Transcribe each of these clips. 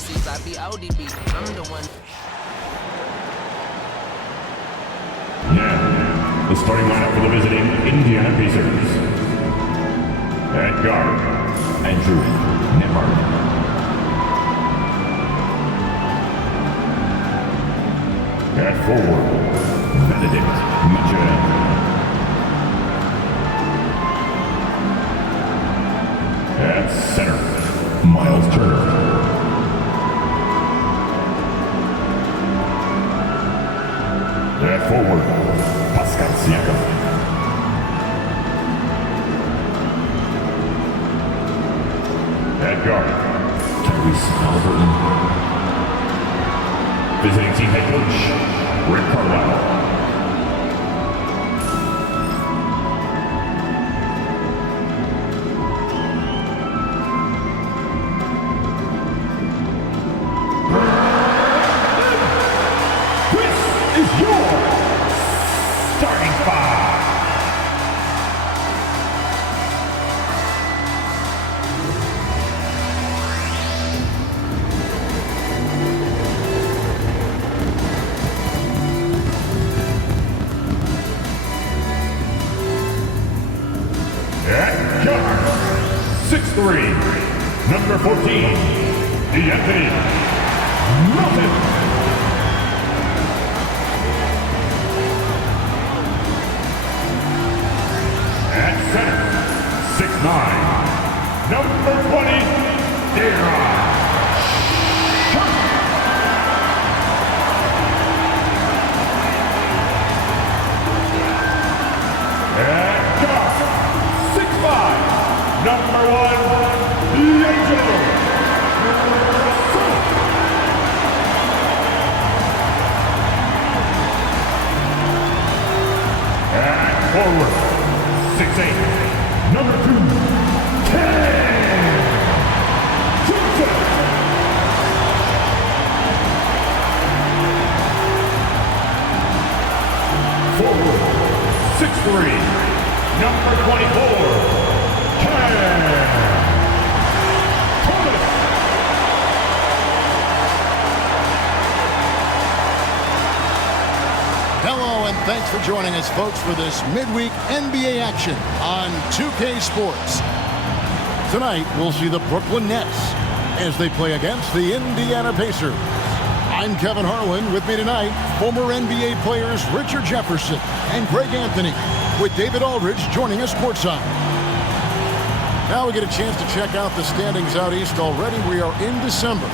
overseas, I be ODB. I'm the one. Now, the starting lineup for the visiting Indiana Pacers. At guard, Andrew Nemhard. At forward, Benedict Mathurin. At center, Miles Turner. At forward, Pascal Siakam. At guard, Tyrese Halliburton. Visiting team head coach, Rick Carlisle. This is your starting five. At guard, 6'3", number 14, D'Anthony Melton. At center, 6'9", number 20, De'Aaron Sharp. At guard, 6'5", number 1, D'Angelo. At forward, 6'8", number 2, Cam Johnson. Forward, 6'3", number 24, Cam Thomas. Hello, and thanks for joining us, folks, for this midweek NBA action on 2K Sports. Tonight, we'll see the Brooklyn Nets as they play against the Indiana Pacers. I'm Kevin Harlan. With me tonight, former NBA players Richard Jefferson and Greg Anthony, with David Aldridge joining us courtside. Now we get a chance to check out the standings out east already. We are in December.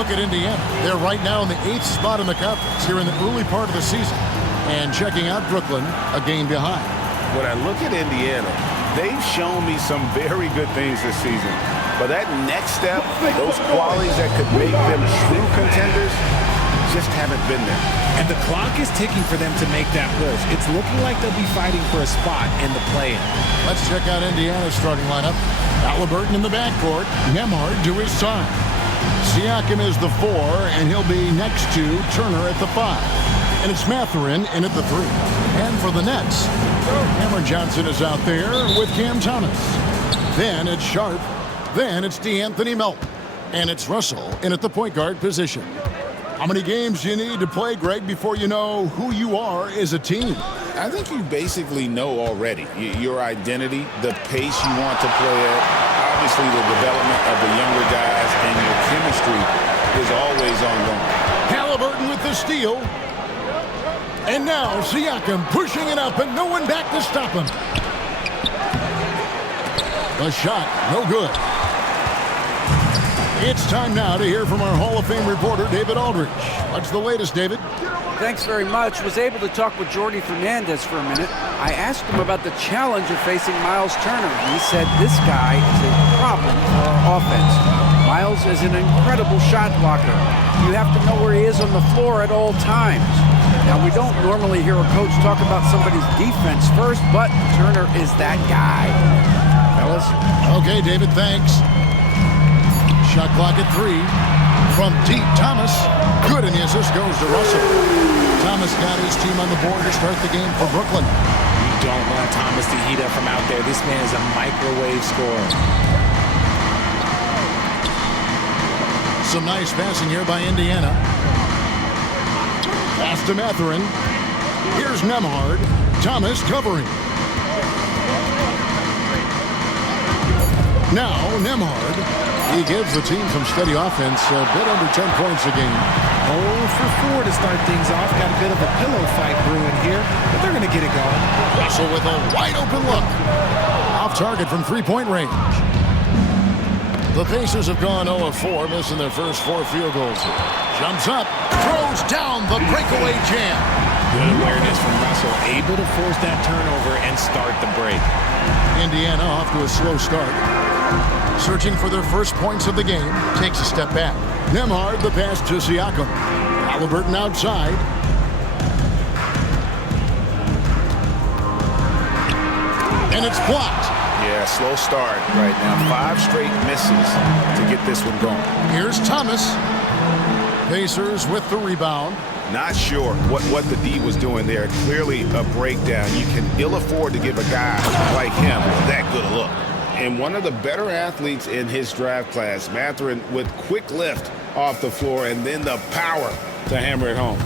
Look at Indiana. They're right now in the 8th spot in the conference here in the early part of the season. And checking out Brooklyn, a game behind. When I look at Indiana, they've shown me some very good things this season. But that next step, those qualities that could make them true contenders, just haven't been there. And the clock is ticking for them to make that push. It's looking like they'll be fighting for a spot in the play-in. Let's check out Indiana's starting lineup. Halliburton in the backcourt, Nemhard to his side. Siakam is the 4, and he'll be next to Turner at the 5. And it's Mathurin in at the 3. And for the Nets, Cameron Johnson is out there with Cam Thomas. Then it's Sharp. Then it's D'Anthony Melton. And it's Russell in at the point guard position. How many games do you need to play, Greg, before you know who you are as a team? I think you basically know already your identity, the pace you want to play at, obviously the development of the younger guys, and your chemistry is always ongoing. Halliburton with the steal. And now Siakam pushing it up and no one back to stop him. The shot, no good. It's time now to hear from our Hall of Fame reporter, David Aldridge. What's the latest, David? Thanks very much. Was able to talk with Jordy Fernandez for a minute. I asked him about the challenge of facing Miles Turner. He said this guy is a problem for our offense. Miles is an incredible shot blocker. You have to know where he is on the floor at all times. Now, we don't normally hear a coach talk about somebody's defense first, but Turner is that guy. Fellas? Okay, David, thanks. Shot clock at 3. From deep, Thomas. Good, and the assist goes to Russell. Thomas got his team on the board to start the game for Brooklyn. You don't want Thomas to heat up from out there. This man is a microwave scorer. Some nice passing here by Indiana. Pass to Mathurin. Here's Nembhard. Thomas covering. Now Nembhard. He gives the team some steady offense, a bit under 10 points a game. 0 for 4 to start things off. Got a bit of a pillow fight brewing here, but they're going to get it going. Russell with a wide open look. Off target from three-point range. The Pacers have gone 0 of 4, missing their first 4 field goals here. Jumps up, throws down the breakaway jam. Good awareness from Russell, able to force that turnover and start the break. Indiana off to a slow start. Searching for their first points of the game, takes a step back. Nembhard, the pass to Siakam. Halliburton outside. And it's blocked. Yeah, slow start right now. 5 straight misses to get this one going. Here's Thomas. Pacers with the rebound. Not sure what the D was doing there. Clearly a breakdown. You can ill afford to give a guy like him that good a look. And one of the better athletes in his draft class, Mathurin, with quick lift off the floor and then the power to hammer it home.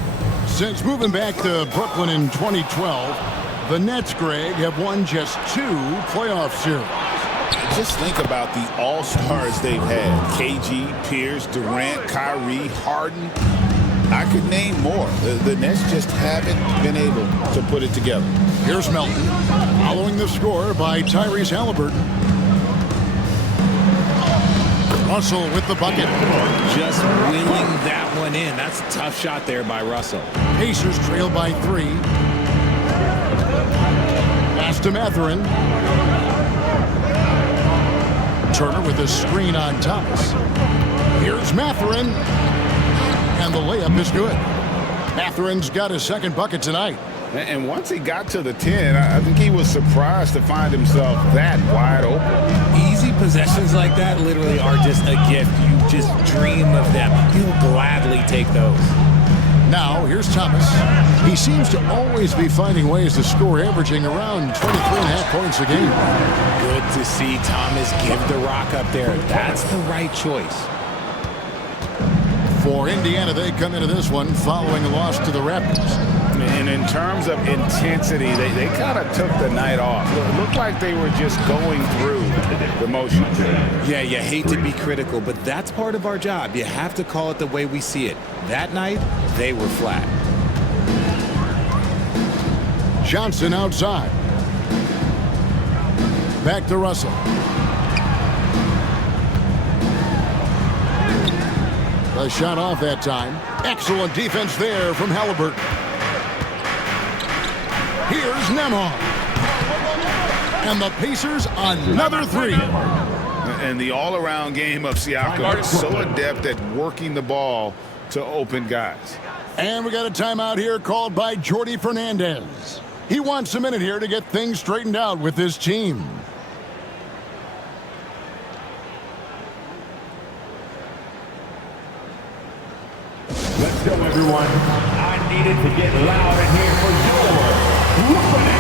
Since moving back to Brooklyn in 2012, the Nets, Greg, have won just 2 playoff series. Just think about the all-stars they've had. KG, Pierce, Durant, Kyrie, Harden. I could name more. The Nets just haven't been able to put it together. Here's Melton, following the score by Tyrese Halliburton. Russell with the bucket. Just wheeling that one in. That's a tough shot there by Russell. Pacers trail by 3. Pass to Mathurin. Turner with a screen on Thomas. Here's Mathurin. And the layup is good. Mathurin's got his second bucket tonight. And once he got to the 10, I think he was surprised to find himself that wide open. Easy possessions like that literally are just a gift. You just dream of them. He'll gladly take those. Now, here's Thomas. He seems to always be finding ways to score, averaging around 23.5 points a game. Good to see Thomas give the rock up there. That's the right choice. For Indiana, they come into this one following a loss to the Raptors. And in terms of intensity, they kind of took the night off. It looked like they were just going through the motions. Yeah, you hate to be critical, but that's part of our job. You have to call it the way we see it. That night, they were flat. Johnson outside. Back to Russell. A shot off that time. Excellent defense there from Halliburton. Here's Nembhard. And the Pacers another 3. And the all-around game of Siakam, so adept at working the ball to open guys. And we got a timeout here called by Jordi Fernandez. He wants a minute here to get things straightened out with his team. Let's go, everyone. I needed to get loud in here for your Brooklyn Nets.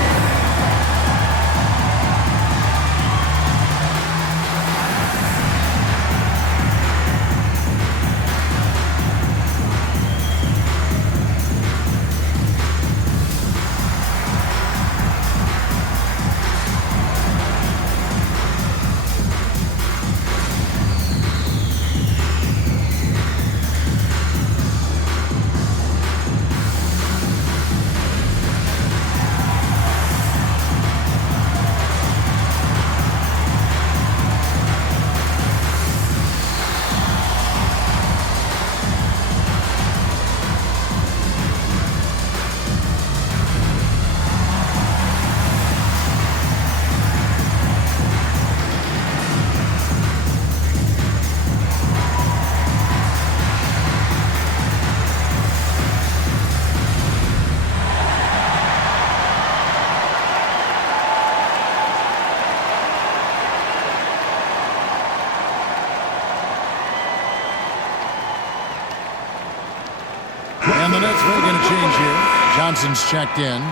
And the Nets making a change here. Johnson's checked in.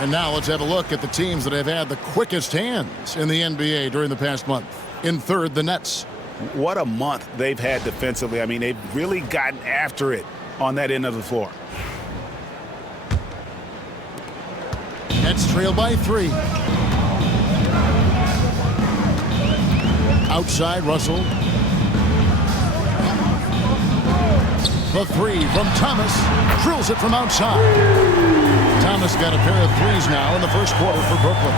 And now let's have a look at the teams that have had the quickest hands in the NBA during the past month. In third, the Nets. what a month they've had defensively. I mean, they've really gotten after it on that end of the floor. Nets trail by 3. Outside, Russell. The 3 from Thomas. Drills it from outside. Thomas got a pair of threes now in the first quarter for Brooklyn.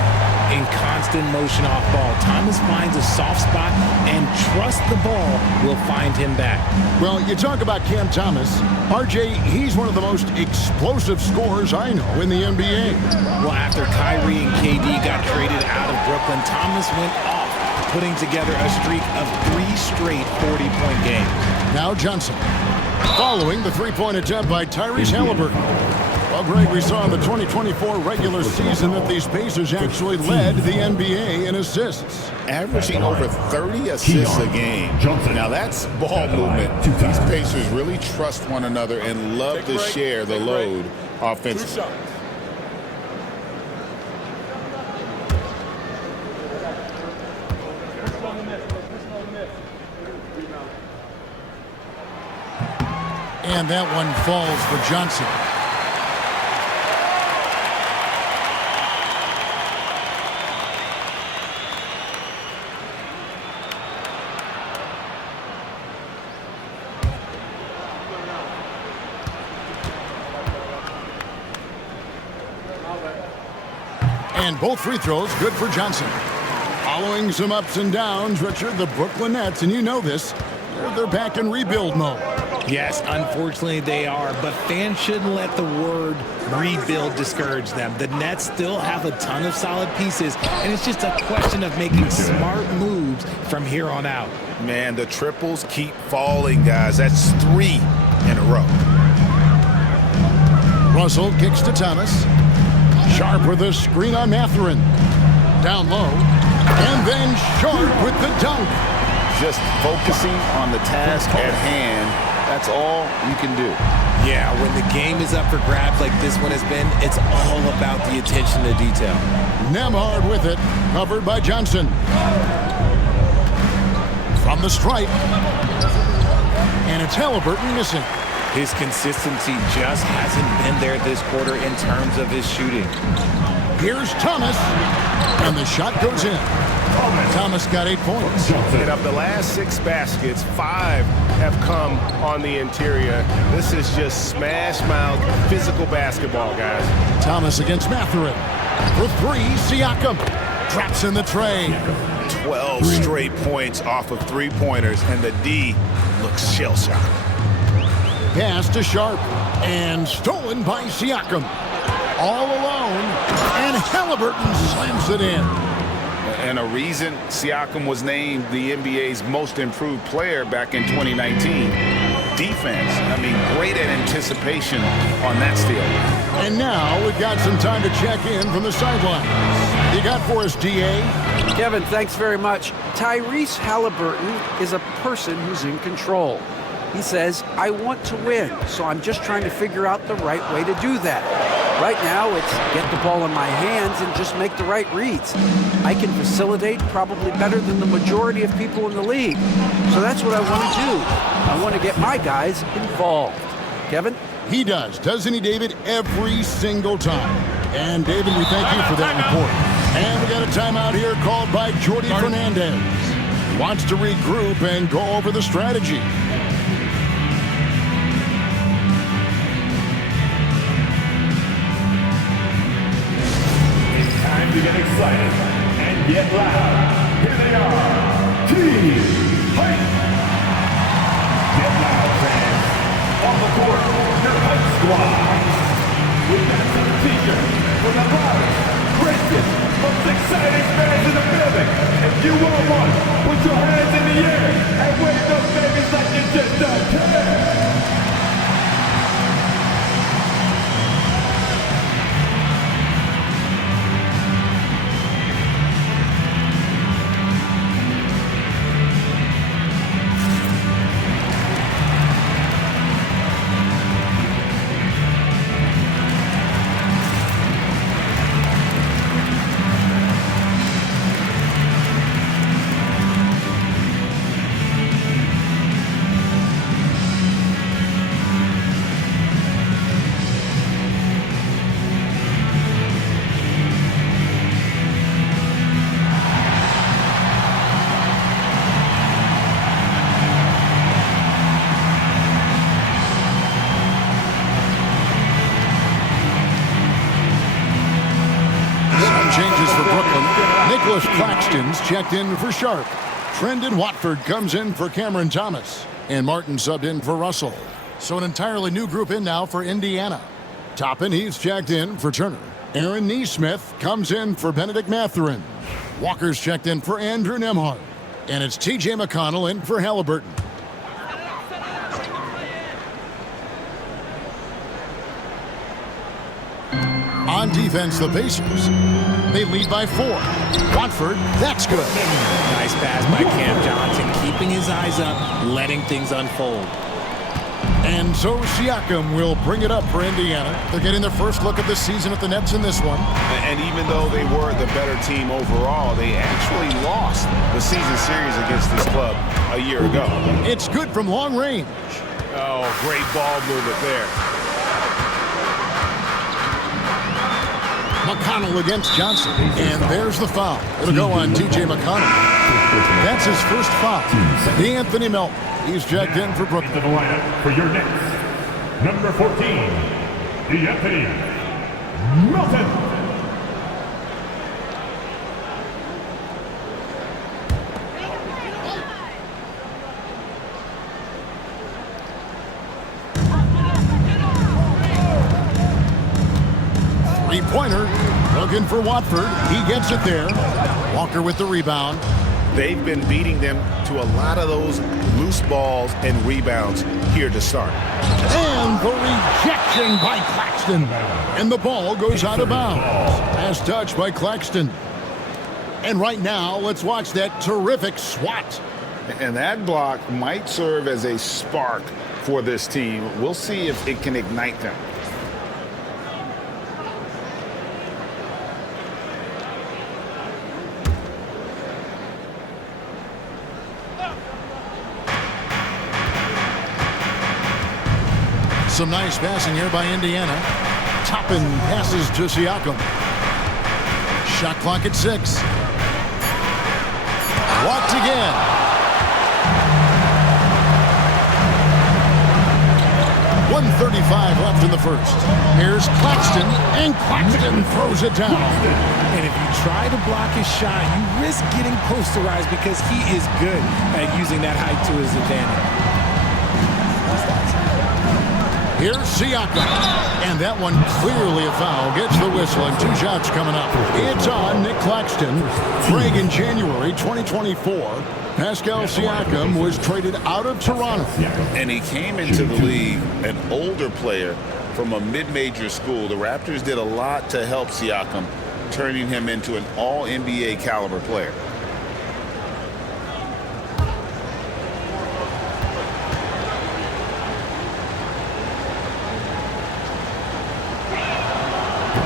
In constant motion off ball, Thomas finds a soft spot and trusts the ball will find him back. Well, you talk about Cam Thomas. RJ, he's one of the most explosive scorers I know in the NBA. Well, after Kyrie and KD got traded out of Brooklyn, Thomas went off, putting together a streak of 3 straight 40-point games. Now Johnson. Following the three-point attempt by Tyrese Halliburton. Well, Greg, we saw in the 2024 regular season that these Pacers actually led the NBA in assists. Averaging over 30 assists a game. Now that's ball movement. These Pacers really trust one another and love to share the load offensively. And that one falls for Johnson. And both free throws good for Johnson. Following some ups and downs, Richard, the Brooklyn Nets, and you know this, they're back in rebuild mode. Yes, unfortunately they are, but fans shouldn't let the word rebuild discourage them. The Nets still have a ton of solid pieces, and it's just a question of making smart moves from here on out. Man, the triples keep falling, guys. That's 3 in a row. Russell kicks to Thomas. Sharp with a screen on Mathurin. Down low. And then Sharp with the dunk. Just focusing on the task at hand. That's all you can do. Yeah, when the game is up for grabs like this one has been, it's all about the attention to detail. Nemhard with it. Covered by Johnson. From the stripe. And it's Halliburton missing. His consistency just hasn't been there this quarter in terms of his shooting. Here's Thomas, and the shot goes in. Thomas got 8 points. And of the last 6 baskets, 5 have come on the interior. This is just smash mouth physical basketball, guys. Thomas against Mathurin. For 3, Siakam. Traps in the tray. 12 straight points off of 3-pointers, and the D looks shell-shocked. Pass to Sharp, and stolen by Siakam. All alone, and Halliburton slams it in. And a reason Siakam was named the NBA's most improved player back in 2019. Defense, I mean, great at anticipation on that steal. And now we've got some time to check in from the sidelines. You got for us, D.A.? Kevin, thanks very much. Tyrese Halliburton is a person who's in control. He says, I want to win, so I'm just trying to figure out the right way to do that. Right now, it's get the ball in my hands and just make the right reads. I can facilitate probably better than the majority of people in the league. So that's what I want to do. I want to get my guys involved. Kevin? He does, doesn't he, David? Every single time. And, David, we thank you for that report. And we got a timeout here called by Jordy Fernandez. He wants to regroup and go over the strategy. To get excited and get loud. Here they are, Team Hype. Get loud, fans. On the court, your Hype Squad. We've got some t-shirts from the loudest, greatest, most exciting fans in the building. If you want one, put your hands in the air and wave those babies like you just don't care. for Brooklyn. Nicholas Claxton's checked in for Sharp. Trendon Watford comes in for Cameron Thomas. And Martin subbed in for Russell. So an entirely new group in now for Indiana. Toppin, he's checked in for Turner. Aaron Naismith comes in for Benedict Mathurin. Walker's checked in for Andrew Nembhard. And it's T.J. McConnell in for Halliburton. On defense, the Pacers. They lead by 4. Watford, that's good. Nice pass by Cam Johnson, keeping his eyes up, letting things unfold. And so Siakam will bring it up for Indiana. They're getting their first look at the season at the Nets in this one. And even though they were the better team overall, they actually lost the season series against this club a year ago. It's good from long range. Oh, great ball movement there. McConnell against Johnson. And there's the foul. It'll go on T.J. McConnell. That's his first foul. Anthony Melton. He's checked in for Brooklyn. To the lineup for your Nets, number 14, Anthony Melton. Three-pointer, looking for Watford. He gets it there. Walker with the rebound. They've been beating them to a lot of those loose balls and rebounds here to start. And the rejection by Claxton. And the ball goes out of bounds. Pass touch by Claxton. And right now, let's watch that terrific swat. And that block might serve as a spark for this team. We'll see if it can ignite them. Some nice passing here by Indiana. Toppin passes to Siakam. Shot clock at 6. Walked again. .135 left in the first. Here's Claxton, and Claxton throws it down. And if you try to block his shot, you risk getting posterized because he is good at using that height to his advantage. Here's Siakam, and that one clearly a foul. Gets the whistle, and 2 shots coming up. It's on Nick Claxton. Greg, in January 2024, Pascal Siakam was traded out of Toronto. And he came into the league an older player from a mid-major school. The Raptors did a lot to help Siakam, turning him into an all-NBA caliber player.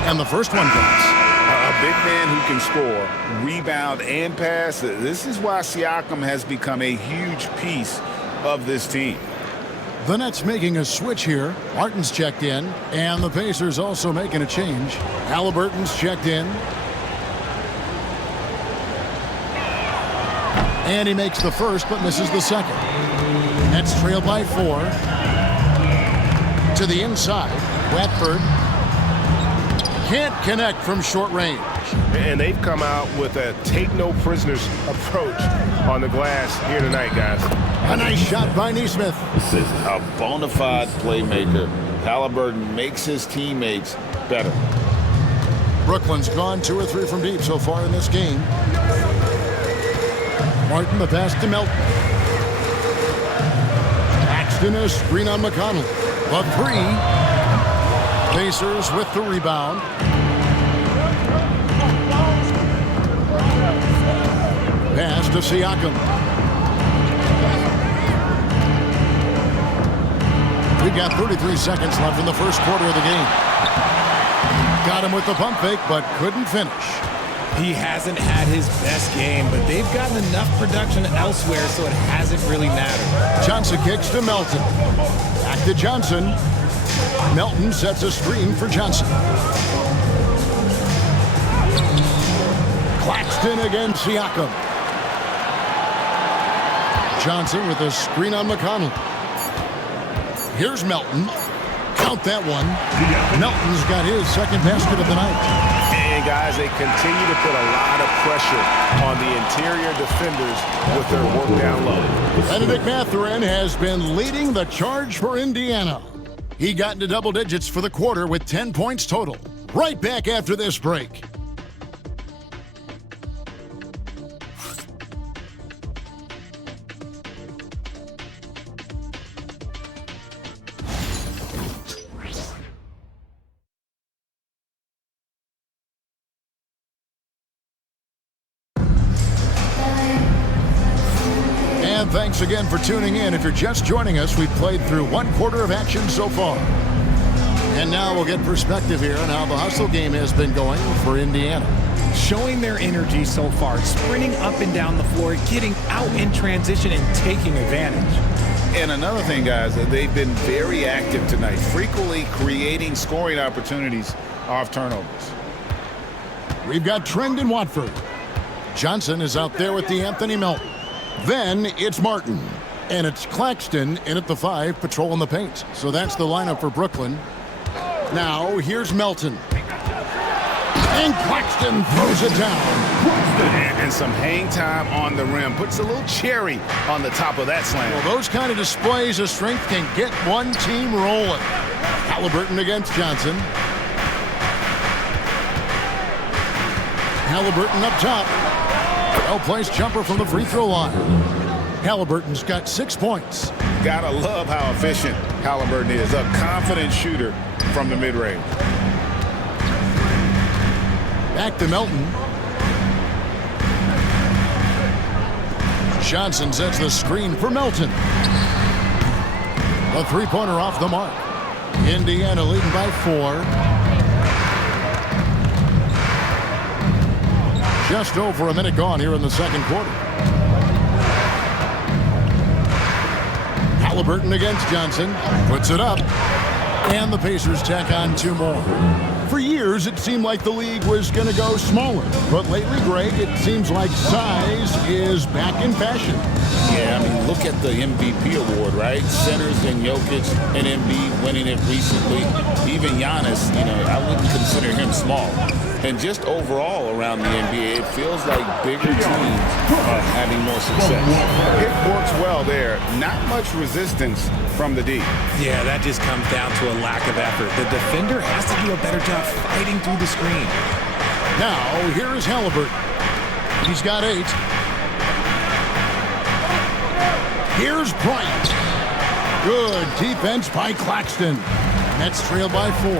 And the first one comes. A big man who can score, rebound, and pass. This is why Siakam has become a huge piece of this team. The Nets making a switch here. Martin's checked in, and the Pacers also making a change. Halliburton's checked in. And he makes the first, but misses the second. Nets trail by 4. To the inside, Watford. Can't connect from short range. And they've come out with a take-no-prisoners approach on the glass here tonight, guys. A nice shot by Naismith. A bona fide playmaker. Halliburton makes his teammates better. Brooklyn's gone 2 or 3 from deep so far in this game. Martin, the pass to Melton. Claxton, a screen on McConnell. The 3. Pacers with the rebound. Pass to Siakam. We've got 33 seconds left in the first quarter of the game. Got him with the pump fake, but couldn't finish. He hasn't had his best game, but they've gotten enough production elsewhere, so it hasn't really mattered. Johnson kicks to Melton. Back to Johnson. Melton sets a screen for Johnson. Claxton against Siakam. Johnson with a screen on McConnell. Here's Melton. Count that one. Melton's got his second basket of the night. And guys, they continue to put a lot of pressure on the interior defenders with their work down low. Benedict Mathurin has been leading the charge for Indiana. He got into double digits for the quarter with 10 points total. Right back after this break. And thanks again for tuning in. If you're just joining us, we've played through one quarter of action so far. And now we'll get perspective here on how the hustle game has been going for Indiana. Showing their energy so far, sprinting up and down the floor, getting out in transition and taking advantage. And another thing, guys, they've been very active tonight, frequently creating scoring opportunities off turnovers. We've got Trend and Watford. Johnson is out there with the Anthony Melton. Then it's Martin. And it's Claxton in at the 5, patrolling the paint. So that's the lineup for Brooklyn. Now, here's Melton. And Claxton throws it down. And some hang time on the rim. Puts a little cherry on the top of that slam. Well, those kind of displays of strength can get one team rolling. Halliburton against Johnson. Halliburton up top. Well-placed jumper from the free throw line. Halliburton's got 6 points. Gotta love how efficient Halliburton is. A confident shooter from the mid-range. Back to Melton. Johnson sets the screen for Melton. A three-pointer off the mark. Indiana leading by 4. Just over a minute gone here in the second quarter. Halliburton against Johnson. Puts it up. And the Pacers tack on 2 more. For years, it seemed like the league was going to go smaller. But lately, Greg, it seems like size is back in fashion. Yeah, I mean, look at the MVP award, right? Centers and Jokic and Embiid winning it recently. Even Giannis, I wouldn't consider him small. And just overall around the NBA, it feels like bigger teams are having more success. It works well there. Not much resistance from the D. Yeah, that just comes down to a lack of effort. The defender has to do a better job fighting through the screen. Now, here is Halliburton. He's got 8. Here's Bryant. Good defense by Claxton. Nets trailed by 4.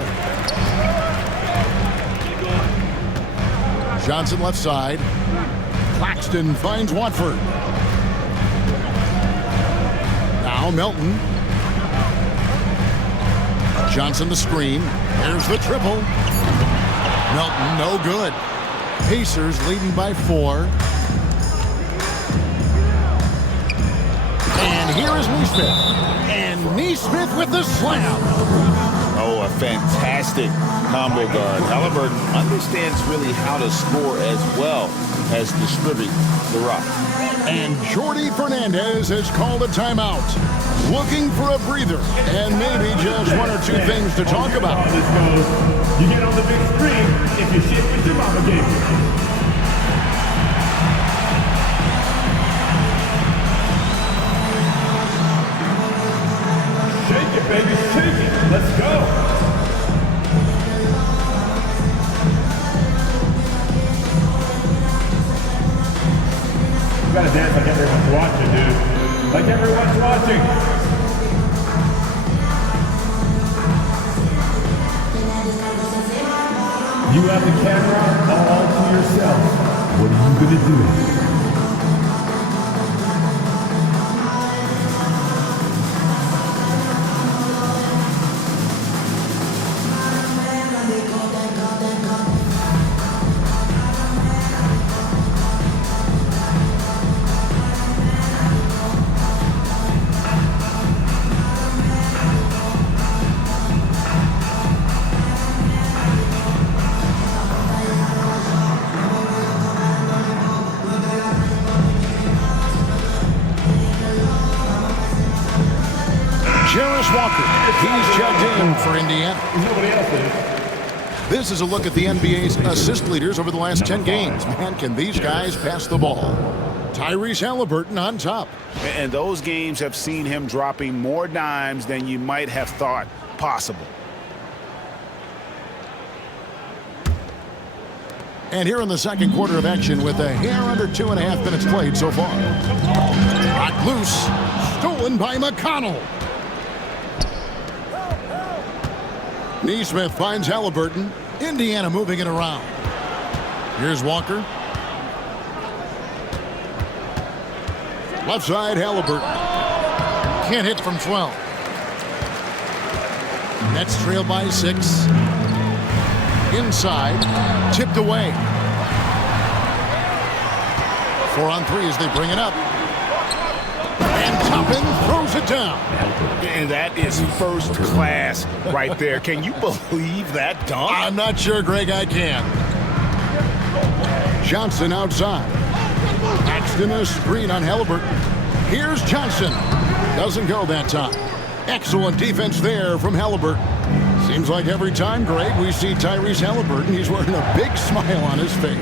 Johnson left side. Claxton finds Watford. Now Melton. Johnson the screen. There's the triple. Melton no good. Pacers leading by 4. And here is Naismith. And Naismith with the slam. Oh, a fantastic combo guard. Halliburton understands really how to score as well as distribute the rock. And Jordi Fernandez has called a timeout. Looking for a breather and maybe just 1 or 2 things to talk about. This goes. You get on the big screen if you shit with your mama game. Shake it, baby, shake it. Let's go. You gotta dance like everyone's watching, dude. Like everyone's watching. You have the camera all to yourself. What are you gonna do? Walker, he's checked in for Indiana. Nobody else is. This is a look at the NBA's assist leaders over the last 10 games. Man, can these guys pass the ball. Tyrese Halliburton on top. And those games have seen him dropping more dimes than you might have thought possible. And here in the second quarter of action with a hair under 2.5 minutes played so far. Rocked loose. Stolen by McConnell. Naismith finds Halliburton. Indiana moving it around. Here's Walker. Left side, Halliburton. Can't hit from 12. Nets trail by 6. Inside. Tipped away. 4 on 3 as they bring it up. And Toppin throws it down. And that is first class right there. Can you believe that dunk? I'm not sure, Greg, I can. Johnson outside. Paxton a screen on Halliburton. Here's Johnson. Doesn't go that time. Excellent defense there from Halliburton. Seems like every time, Greg, we see Tyrese Halliburton, he's wearing a big smile on his face.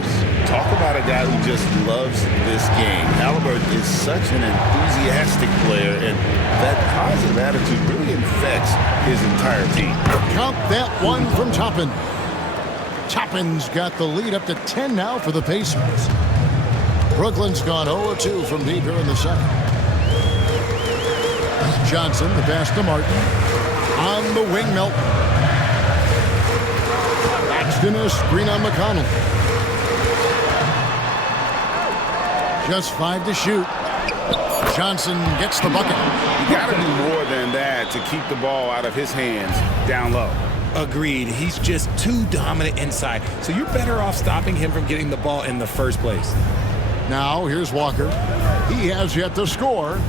Talk about a guy who just loves this game. Halliburton is such an enthusiastic player, and that positive attitude really infects his entire team. Count that one from Toppin. Toppin's got the lead up to 10 now for the Pacers. Brooklyn's gone 0-2 from deep here in the second. Johnson, the pass to Martin. On the wing, Melton. Paxton a screen on McConnell. Just 5 to shoot. Johnson gets the bucket. You got to do more than that to keep the ball out of his hands down low. Agreed. He's just too dominant inside. So you're better off stopping him from getting the ball in the first place. Now, here's Walker. He has yet to score.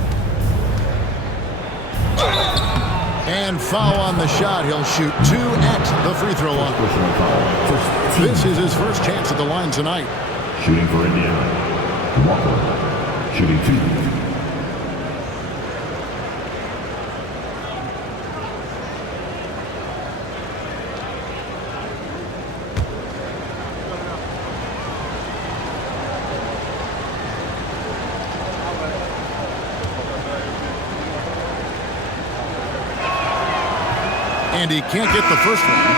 And foul on the shot. He'll shoot 2 at the free throw line. This is his first chance at the line tonight. Shooting for Indiana. Walker. Shooting 2. And he can't get the first one.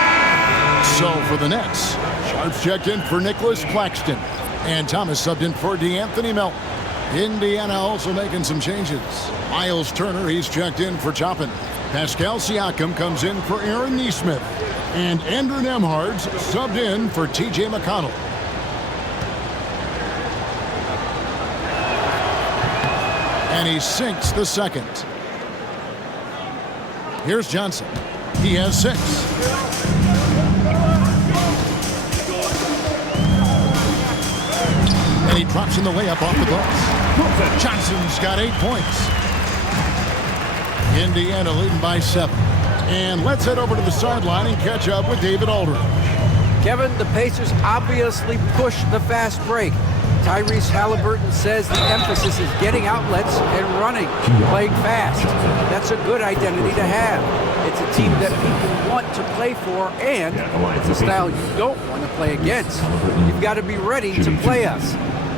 So for the Nets, Sharp's checked in for Nicholas Claxton. And Thomas subbed in for DeAnthony Melton. Indiana also making some changes. Miles Turner, he's checked in for Toppin. Pascal Siakam comes in for Aaron Naismith. And Andrew Nembhard's subbed in for TJ McConnell. And he sinks the second. Here's Johnson. He has 6. And he drops in the layup off the glass. Johnson's got 8 points. Indiana leading by 7. And let's head over to the sideline and catch up with David Aldridge. Kevin, the Pacers obviously pushed the fast break. Tyrese Halliburton says the emphasis is getting outlets and running, playing fast. That's a good identity to have. It's a team that people want to play for, and it's a style you don't want to play against. You've got to be ready to play us.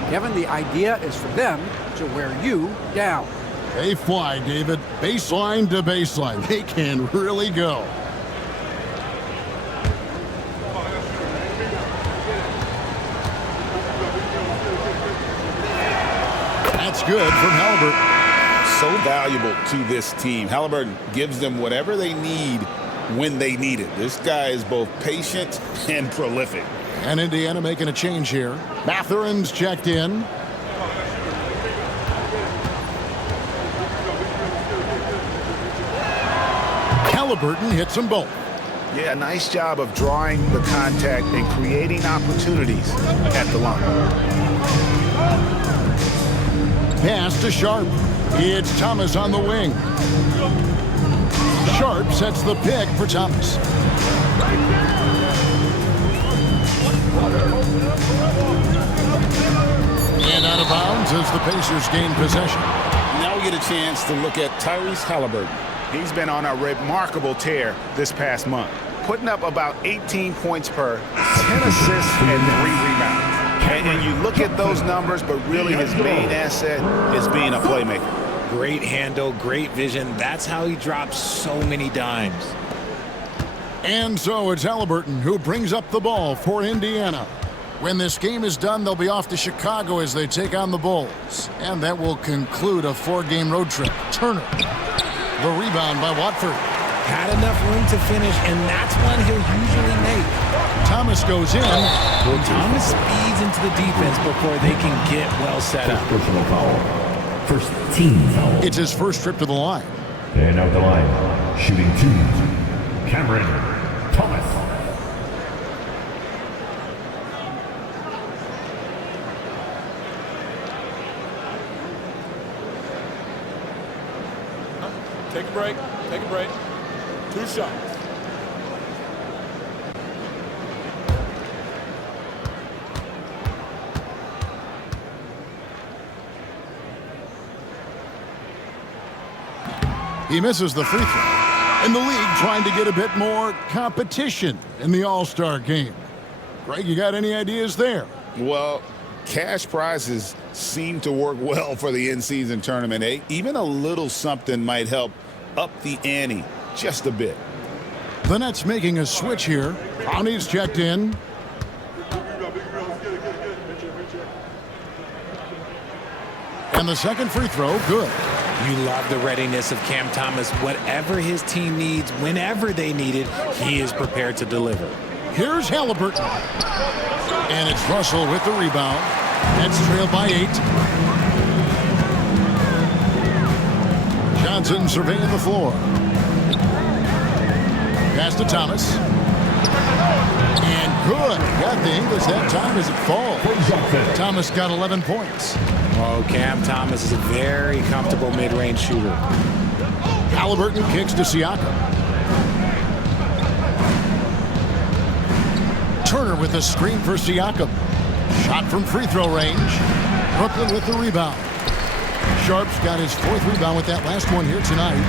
Kevin, the idea is for them to wear you down. They fly, David. Baseline to baseline. They can really go. That's good from Halliburton. So valuable to this team. Halliburton gives them whatever they need when they need it. This guy is both patient and prolific. And Indiana making a change here. Mathurin's checked in. Halliburton hits them both. Yeah, nice job of drawing the contact and creating opportunities at the line. Pass to Sharp. It's Thomas on the wing. Sharp sets the pick for Thomas. And out of bounds as the Pacers gain possession. Now we get a chance to look at Tyrese Halliburton. He's been on a remarkable tear this past month. putting up about 18 points per, 10 assists, and 3 rebounds. And you look at those numbers, but really his main asset is being a playmaker. Great handle, great vision. That's how he drops so many dimes. And so it's Halliburton who brings up the ball for Indiana. When this game is done, they'll be off to Chicago as they take on the Bulls. And that will conclude a 4-game road trip. Turner, the rebound by Watford. Had enough room to finish, and that's one he'll usually make. Thomas goes in. Well, Thomas speeds into the defense before they can get well set up. Personal foul. First team foul. It's his first trip to the line. And out the line, shooting 2, Cameron Thomas. Take a break. Take a break. 2 shots. He misses the free throw. And the league trying to get a bit more competition in the All-Star game. Greg, you got any ideas there? Well, cash prizes seem to work well for the in-season tournament. Even a little something might help up the ante just a bit. The Nets making a switch here. Brownie's checked in. And the second free throw, good. You love the readiness of Cam Thomas. Whatever his team needs, whenever they need it, he is prepared to deliver. Here's Halliburton. And it's Russell with the rebound. Nets trail by 8. Johnson surveying the floor. Pass to Thomas. And good. Got the English that time as it falls. Thomas got 11 points. Oh, Cam Thomas is a very comfortable mid-range shooter. Halliburton kicks to Siakam. Turner with a screen for Siakam. Shot from free throw range. Brooklyn with the rebound. Sharp's got his 4th rebound with that last one here tonight.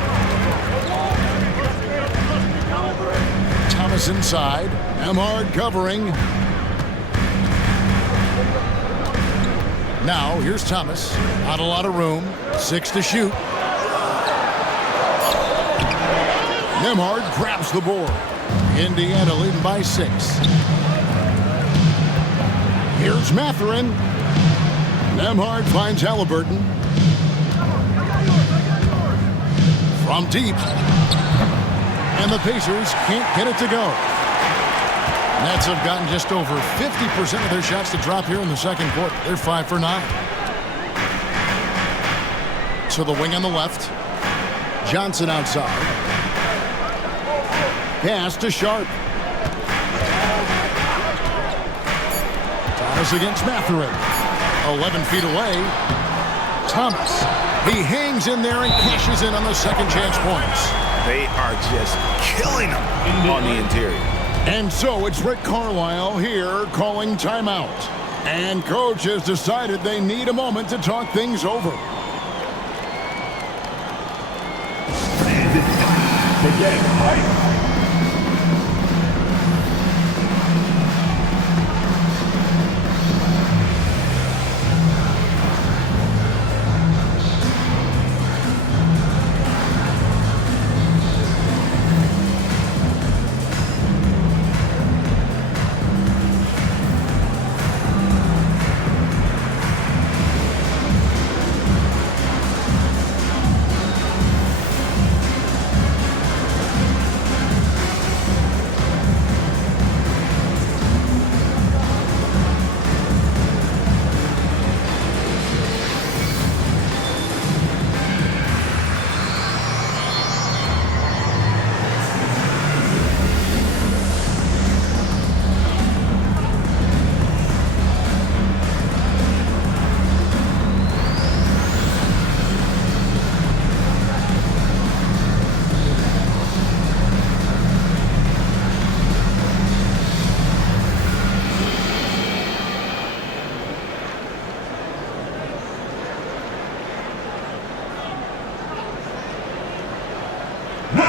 Thomas inside. Emhard covering. Now, here's Thomas. Not a lot of room. 6 to shoot. Emhard grabs the board. Indiana leading by 6. Here's Mathurin. Emhard finds Halliburton. From deep. And the Pacers can't get it to go. Nets have gotten just over 50% of their shots to drop here in the second quarter. They're 5 for 9. So the wing on the left. Johnson outside. Pass to Sharp. Thomas against Mathurin. 11 feet away. Thomas. He hangs in there and cashes in on the second chance points. They are just killing them on the interior. And so it's Rick Carlisle here calling timeout. And coach has decided they need a moment to talk things over. And it's time to get hyped.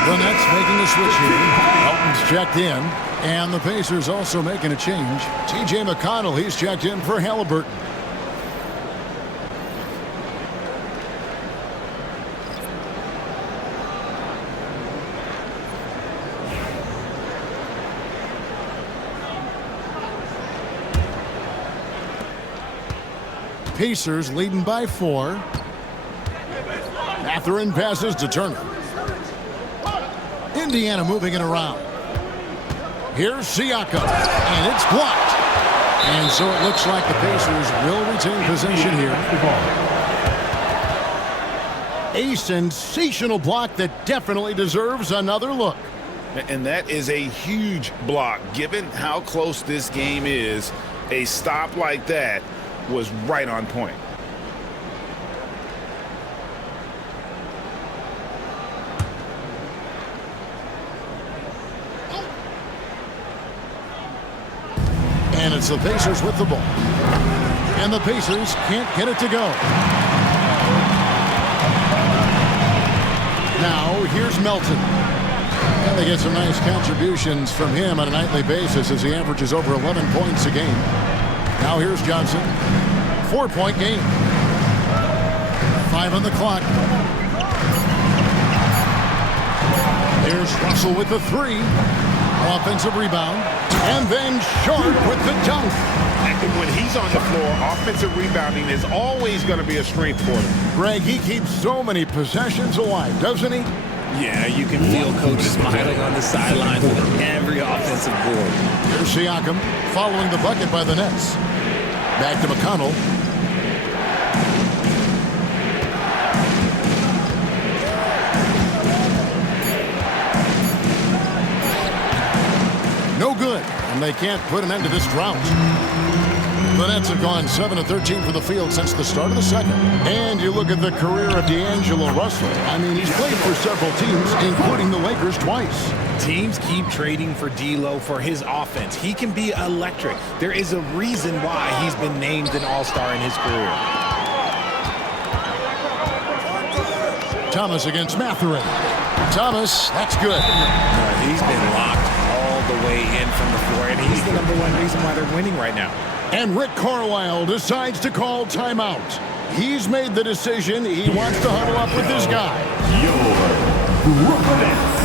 The Nets making a switch here. Elton's checked in. And the Pacers also making a change. T.J. McConnell, he's checked in for Halliburton. Pacers leading by 4. Mathurin passes to Turner. Indiana moving it around. Here's Siakam, and it's blocked. And so it looks like the Pacers will retain possession here. A sensational block that definitely deserves another look. And that is a huge block. Given how close this game is, a stop like that was right on point. And it's the Pacers with the ball. And the Pacers can't get it to go. Now, here's Melton. And they get some nice contributions from him on a nightly basis as he averages over 11 points a game. Now here's Johnson. 4-point game. 5 on the clock. Here's Russell with the 3. Offensive rebound. And then Sharp with the dunk. And when he's on the floor, offensive rebounding is always going to be a strength for him. Greg, he keeps so many possessions alive, doesn't he? Yeah, you can feel Coach smiling on the sidelines with every offensive board. Here's Siakam following the bucket by the Nets. Back to McConnell. No good, and they can't put an end to this drought. The Nets have gone 7 of 13 for the field since the start of the second. And you look at the career of D'Angelo Russell. I mean, he's played for several teams, including the Lakers twice. Teams keep trading for D'Lo for his offense. He can be electric. There is a reason why he's been named an all-star in his career. Thomas against Mathurin. Thomas, that's good. He's been locked all the way in from the floor, and he's the #1 reason why they're winning right now. And Rick Carlisle decides to call timeout. He's made the decision. He wants to huddle up with this guy. Your Brooklyn Nets.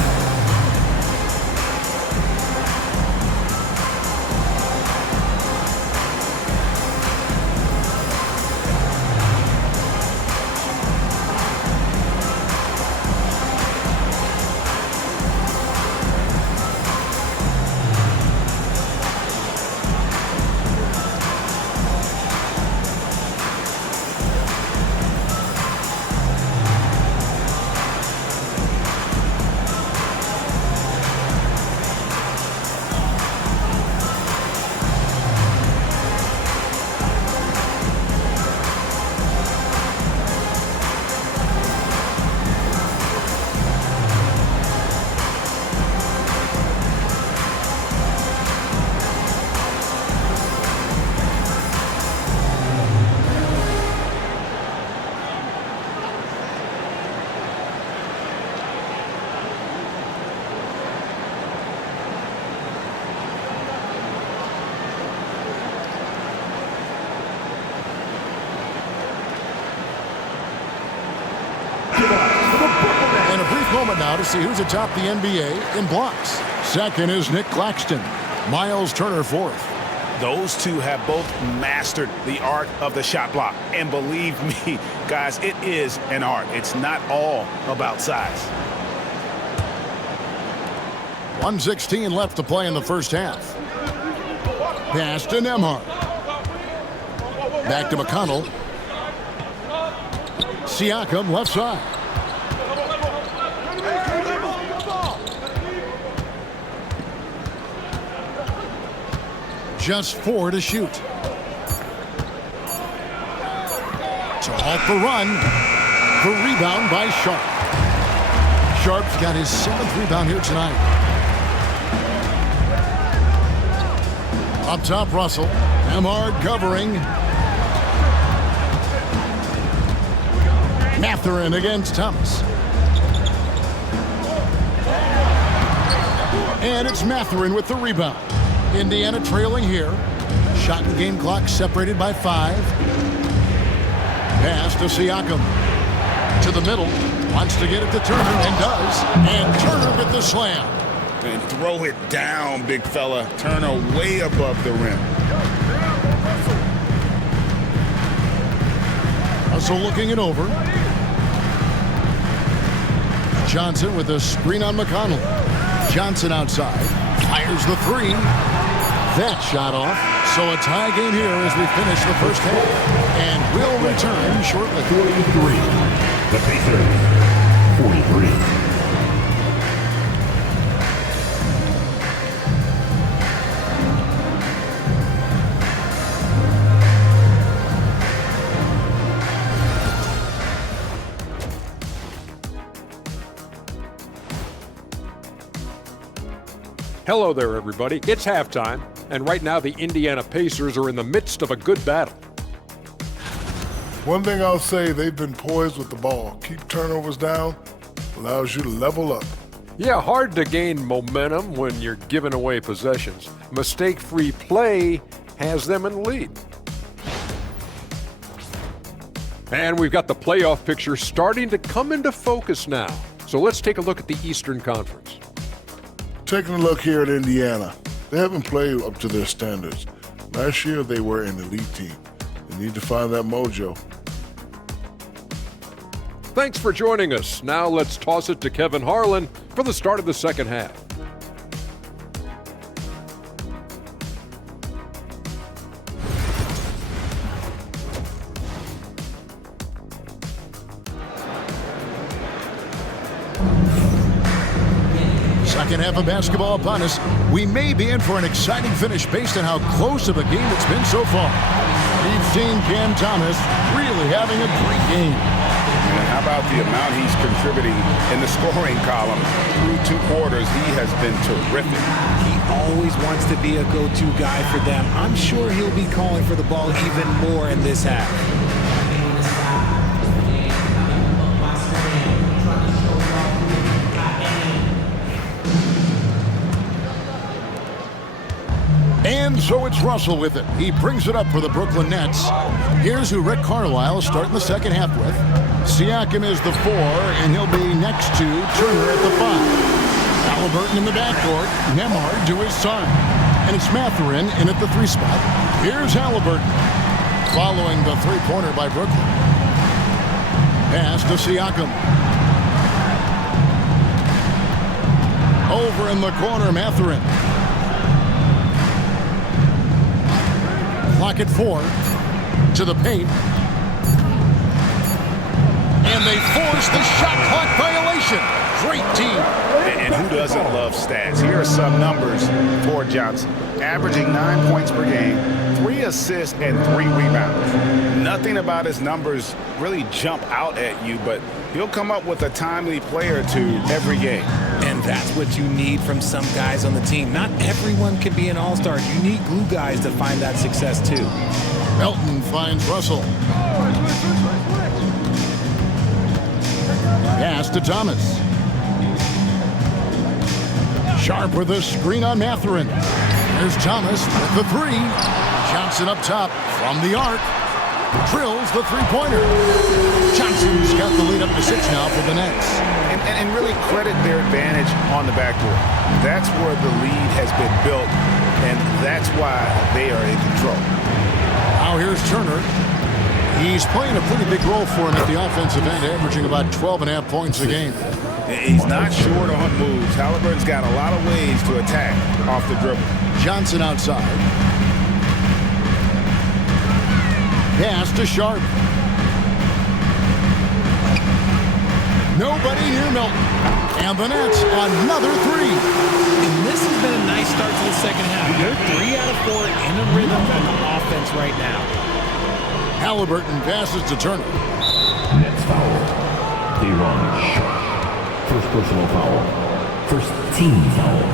And a brief moment now to see who's atop the NBA in blocks. Second is Nick Claxton. Miles Turner fourth. Those two have both mastered the art of the shot block. And believe me, guys, it is an art. It's not all about size. 1:16 left to play in the first half. Pass to Nembhard. Back to McConnell. Siakam left side. Just 4 to shoot. To halt the run. The rebound by Sharp. Sharp's got his 7th rebound here tonight. Up top, Russell. Nembhard covering. Mathurin against Thomas. Here's Mathurin with the rebound. Indiana trailing here. Shot and game clock separated by 5. Pass to Siakam. To the middle. Wants to get it to Turner and does. And Turner with the slam. And throw it down, big fella. Turner way above the rim. Russell looking it over. Johnson with a screen on McConnell. Johnson outside. Fires the 3. That shot off. So a tie game here as we finish the first half. And we'll return shortly. 43. The Pacers, 43. Hello there, everybody. It's halftime, and right now the Indiana Pacers are in the midst of a good battle. One thing I'll say, they've been poised with the ball. Keep turnovers down, allows you to level up. Yeah, hard to gain momentum when you're giving away possessions. Mistake-free play has them in the lead. And we've got the playoff picture starting to come into focus now. So let's take a look at the Eastern Conference. Taking a look here at Indiana, they haven't played up to their standards. Last year, they were an elite team. They need to find that mojo. Thanks for joining us. Now let's toss it to Kevin Harlan for the start of the second half. Second half of basketball upon us. We may be in for an exciting finish based on how close of a game it's been so far. We've seen Cam Thomas really having a great game. And how about the amount he's contributing in the scoring column? Through 2 quarters, he has been terrific. He always wants to be a go-to guy for them. I'm sure he'll be calling for the ball even more in this half. And so it's Russell with it. He brings it up for the Brooklyn Nets. Here's who Rick Carlisle is starting the second half with. Siakam is the 4, and he'll be next to Turner at the 5. Halliburton in the backcourt. Nembhard to his side. And it's Mathurin in at the 3 spot. Here's Halliburton. Following the 3-pointer by Brooklyn. Pass to Siakam. Over in the corner, Mathurin. Clock at 4. To the paint. And they force the shot clock violation. Great team. And who doesn't love stats? Here are some numbers for Johnson. Averaging 9 points per game, 3 assists, and 3 rebounds. Nothing about his numbers really jump out at you, but he'll come up with a timely play or two every game. And that's what you need from some guys on the team. Not everyone can be an all-star. You need glue guys to find that success too. Melton finds Russell. Pass to Thomas. Sharp with a screen on Mathurin. There's Thomas with the 3. Johnson up top from the arc. Drills the 3-pointer. Johnson's got the lead up to 6 now for the Nets. And really credit their advantage on the backboard. That's where the lead has been built, and that's why they are in control. Now here's Turner. He's playing a pretty big role for him at the offensive end, averaging about 12.5 points a game. He's not short on moves. Halliburton's got a lot of ways to attack off the dribble. Johnson outside. Pass to Sharp. Nobody near Melton. And the Nets another 3. And this has been a nice start to the second half. They're 3 out of 4 in a rhythm on the offense right now. Halliburton passes to Turner. Nets foul. De'Ron Sharp. First personal foul. First team foul.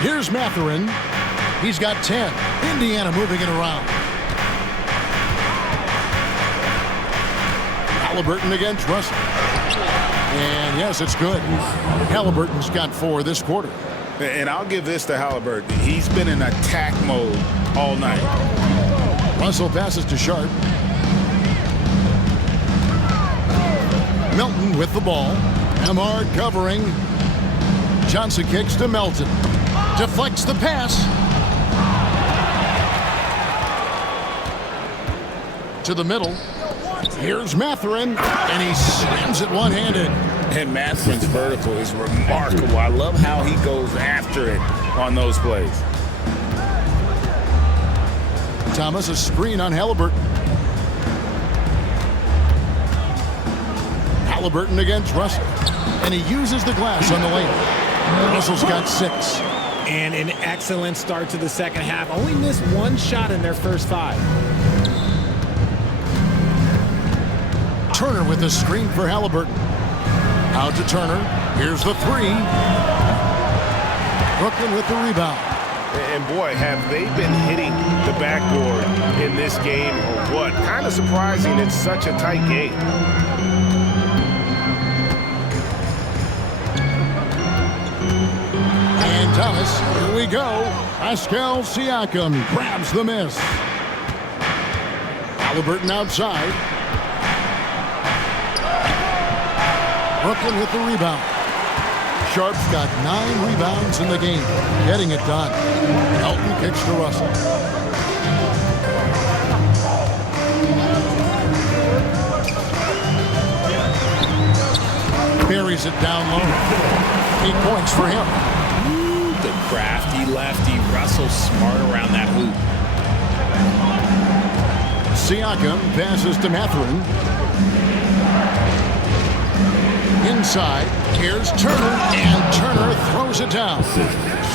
Here's Mathurin. He's got 10. Indiana moving it around. Halliburton against Russell. And yes, it's good. Halliburton's got 4 this quarter. And I'll give this to Halliburton. He's been in attack mode all night. Russell passes to Sharp. Melton with the ball. Amard covering. Johnson kicks to Melton. Deflects the pass. To the middle. Here's Mathurin, and he slams it one-handed. And Mathurin's vertical is remarkable. I love how he goes after it on those plays. Thomas, a screen on Halliburton. Halliburton against Russell. And he uses the glass on the lane. Russell's got 6. And an excellent start to the second half. Only missed 1 shot in their first 5. Turner with the screen for Halliburton. Out to Turner. Here's the 3. Brooklyn with the rebound. And boy, have they been hitting the backboard in this game or what? Kind of surprising it's such a tight game. And Thomas, here we go. Pascal Siakam grabs the miss. Halliburton outside. Brooklyn with the rebound. Sharp's got 9 rebounds in the game, getting it done. Elton kicks to Russell. Buries it down low. 8 points for him. Ooh, the crafty lefty. Russell smart around that hoop. Siakam passes to Mathurin. Inside, here's Turner, and Turner throws it down.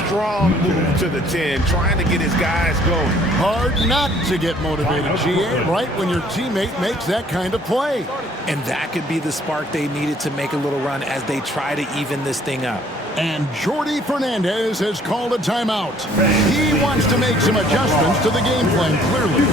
Strong move to the 10, trying to get his guys going. Hard not to get motivated, GA, right when your teammate makes that kind of play. And that could be the spark they needed to make a little run as they try to even this thing up. And Jordi Fernandez has called a timeout. He wants to make some adjustments to the game plan, clearly.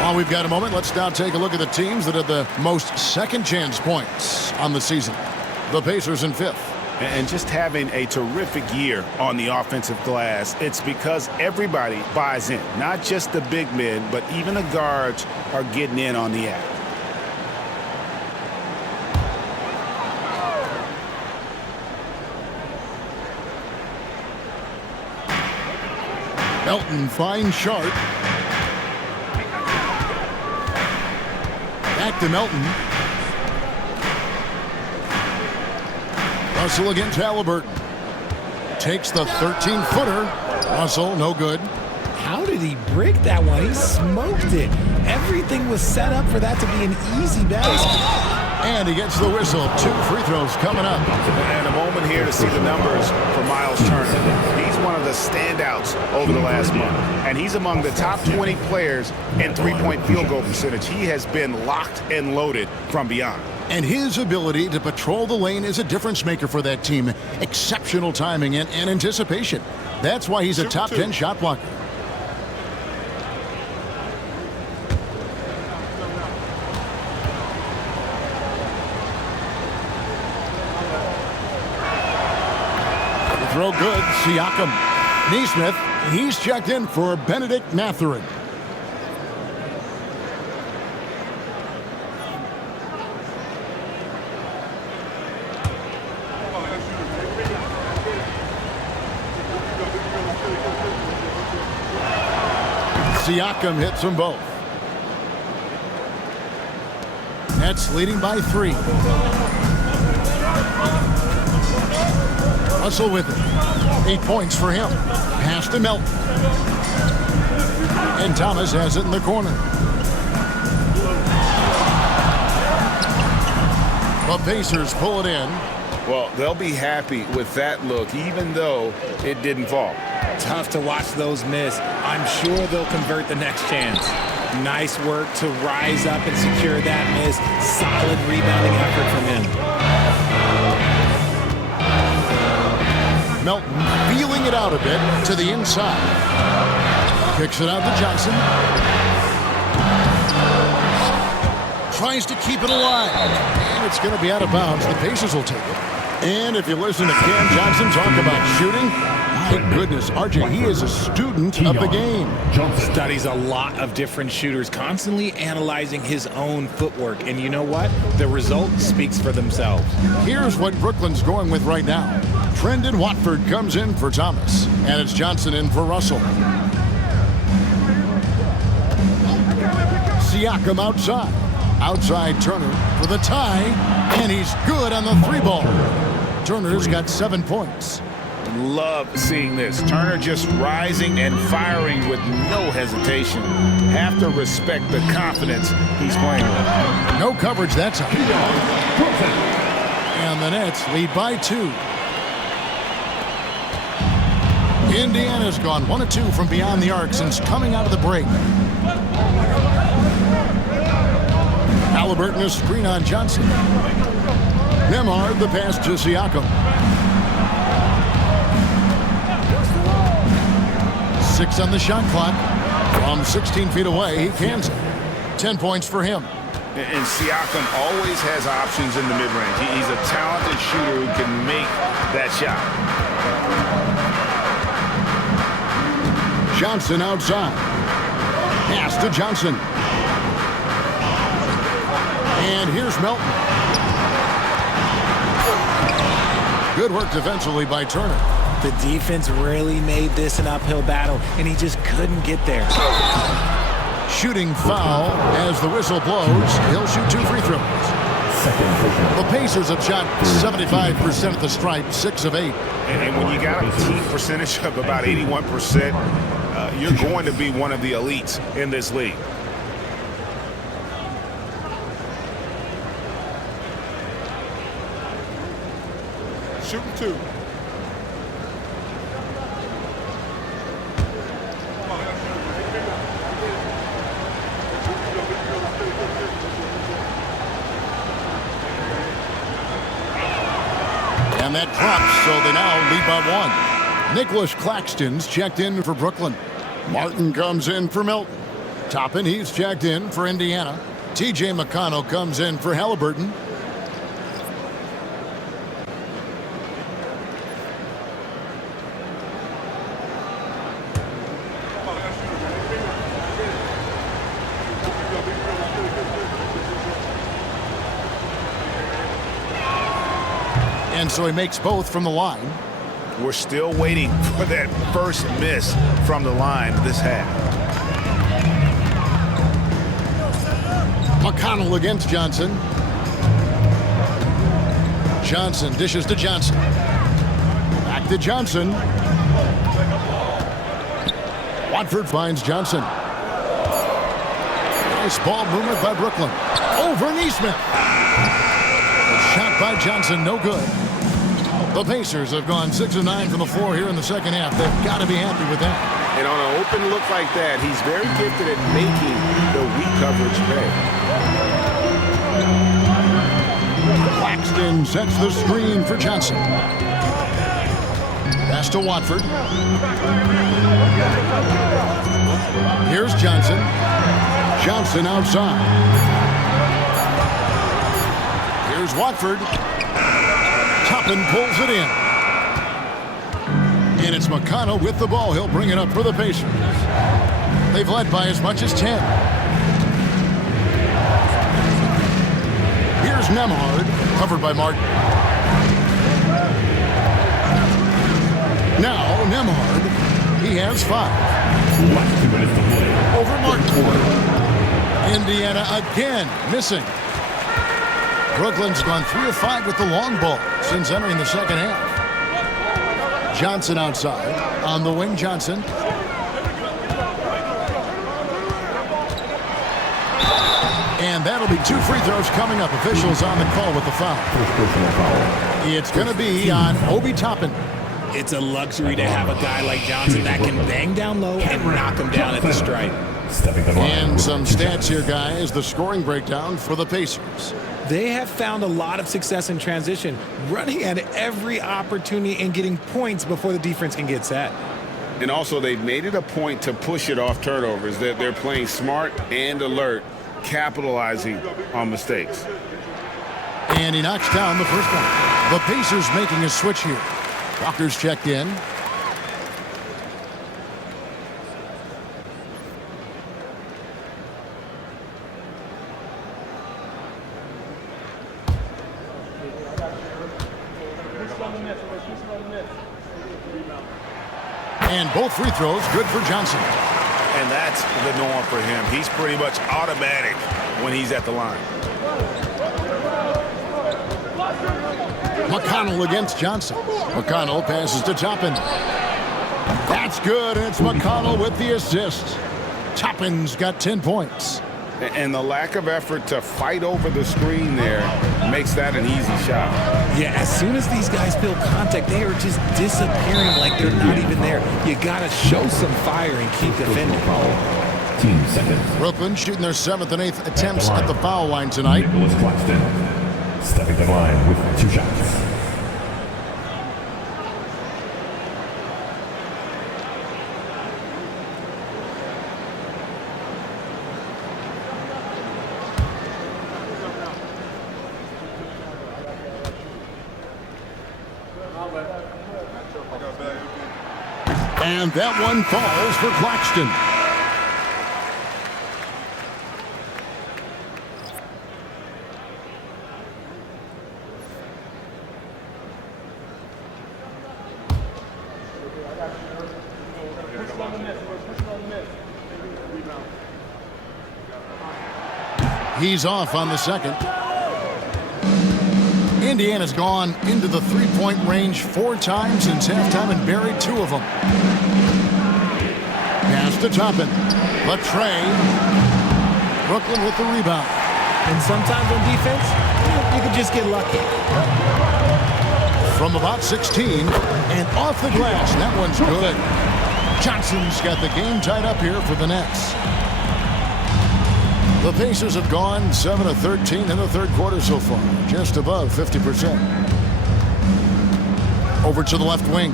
While we've got a moment, let's now take a look at the teams that had the most second chance points on the season. The Pacers in 5th. And just having a terrific year on the offensive glass, it's because everybody buys in. Not just the big men, but even the guards are getting in on the act. Melton finds Sharp. Back to Melton. Russell against Halliburton. Takes the 13-footer. Russell, no good. How did he break that one? He smoked it. Everything was set up for that to be an easy basket. And he gets the whistle. 2 free throws coming up. And a moment here to see the numbers for Miles Turner. He's one of the standouts over the last month. And he's among the top 20 players in three-point field goal percentage. He has been locked and loaded from beyond. And his ability to patrol the lane is a difference maker for that team. Exceptional timing and anticipation. That's why he's a top 10 shot blocker. throw good. Siakam. Naismith, he's checked in for Benedict Mathurin. Siakam hits them both. Nets leading by 3. Russell with it. 8 points for him. Pass to Melton. And Thomas has it in the corner. The Pacers pull it in. Well, they'll be happy with that look, even though it didn't fall. Tough to watch those miss. I'm sure they'll convert the next chance. Nice work to rise up and secure that miss. Solid rebounding effort from him. Melton feeling it out a bit to the inside. Kicks it out to Johnson. Tries to keep it alive. And it's going to be out of bounds. The Pacers will take it. And if you listen to Cam Johnson talk about shooting, my goodness, RJ, he is a student of the game. Studies a lot of different shooters, constantly analyzing his own footwork. And you know what? The result speaks for themselves. Here's what Brooklyn's going with right now. Trendon Watford comes in for Thomas. And it's Johnson in for Russell. Siakam outside. Outside Turner for the tie. And he's good on the 3-ball. Turner's got 7 points. Love seeing this. Turner just rising and firing with no hesitation. Have to respect the confidence he's playing with. No coverage that time. And the Nets lead by 2. Indiana's gone 1 of 2 from beyond the arc since coming out of the break. Halliburton, a screen on Johnson. Nembhard, the pass to Siakam. 6 on the shot clock. From 16 feet away, he cans it. 10 points for him. And Siakam always has options in the mid-range. He's a talented shooter who can make that shot. Johnson outside. Pass to Johnson. And here's Melton. Good work defensively by Turner. The defense really made this an uphill battle, and he just couldn't get there. Shooting foul as the whistle blows. He'll shoot 2 free throws. The Pacers have shot 75% at the stripe, 6 of 8. And when you got a team percentage of about 81%, you're going to be one of the elites in this league. Shooting 2. And that drops, so they now lead by 1. Nicholas Claxton's checked in for Brooklyn. Martin comes in for Melton. Toppin, he's checked in for Indiana. TJ McConnell comes in for Halliburton. And so he makes both from the line. We're still waiting for that first miss from the line this half. McConnell against Johnson. Johnson dishes to Johnson. Back to Johnson. Watford finds Johnson. Nice ball movement by Brooklyn. Over Naismith. A shot by Johnson, no good. The Pacers have gone 6 of 9 from the floor here in the second half. They've got to be happy with that. And on an open look like that, he's very gifted at making the weak coverage pay. Claxton sets the screen for Johnson. Pass to Watford. Here's Johnson. Johnson outside. Here's Watford. Toppin pulls it in. And it's McConnell with the ball. He'll bring it up for the Pacers. They've led by as much as 10. Here's Nemhard, covered by Martin. Now Nemhard, he has 5. Over Martin. Indiana again missing. Brooklyn's gone 3 of 5 with the long ball since entering the second half. Johnson outside. On the wing, Johnson. And that'll be 2 free throws coming up. Officials on the call with the foul. It's going to be on Obi Toppin. It's a luxury to have a guy like Johnson that can bang down low and knock him down at the stripe. And some stats here, guys. The scoring breakdown for the Pacers. They have found a lot of success in transition, running at every opportunity and getting points before the defense can get set. And also, they've made it a point to push it off turnovers. They're playing smart and alert, capitalizing on mistakes. And he knocks down the first one. The Pacers making a switch here. Walker's checked in. And both free throws good for Johnson. And that's the norm for him. He's pretty much automatic when he's at the line. McConnell against Johnson. McConnell passes to Toppin. That's good, and it's McConnell with the assist. Toppin's got 10 points. And the lack of effort to fight over the screen there makes that an easy shot. Yeah, as soon as these guys feel contact, they are just disappearing like they're not even there. You got to show some fire and keep defending. Brooklyn shooting their 7th and 8th attempts at the foul line tonight. Stepping the line with 2 shots. And that one falls for Claxton. He's off on the second. Indiana's gone into the three-point range 4 times since halftime and buried 2 of them. Pass to Toppin. Latray. Brooklyn with the rebound. And sometimes on defense, you can just get lucky. From about 16 and off the glass. That one's good. Johnson's got the game tied up here for the Nets. The Pacers have gone 7 of 13 in the third quarter so far, just above 50%. Over to the left wing.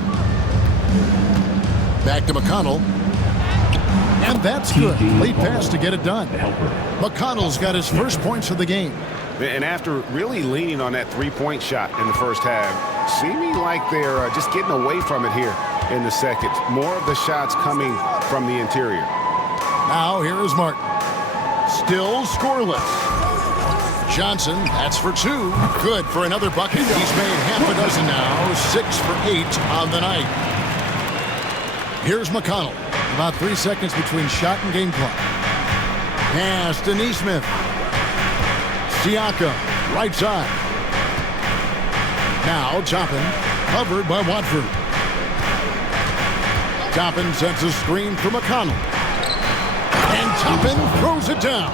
Back to McConnell. And that's good. Late pass to get it done. McConnell's got his first points of the game. And after really leaning on that 3-point shot in the first half, seeming like they're just getting away from it here in the second. More of the shots coming from the interior. Now here is Martin. Still scoreless. Johnson, that's for 2. Good for another bucket. He's made half a dozen now. 6 for 8 on the night. Here's McConnell. About 3 seconds between shot and game clock. Pass to Naismith. Siakam, right side. Now Toppin, covered by Watford. Toppin sets a screen for McConnell. And Toppin throws it down.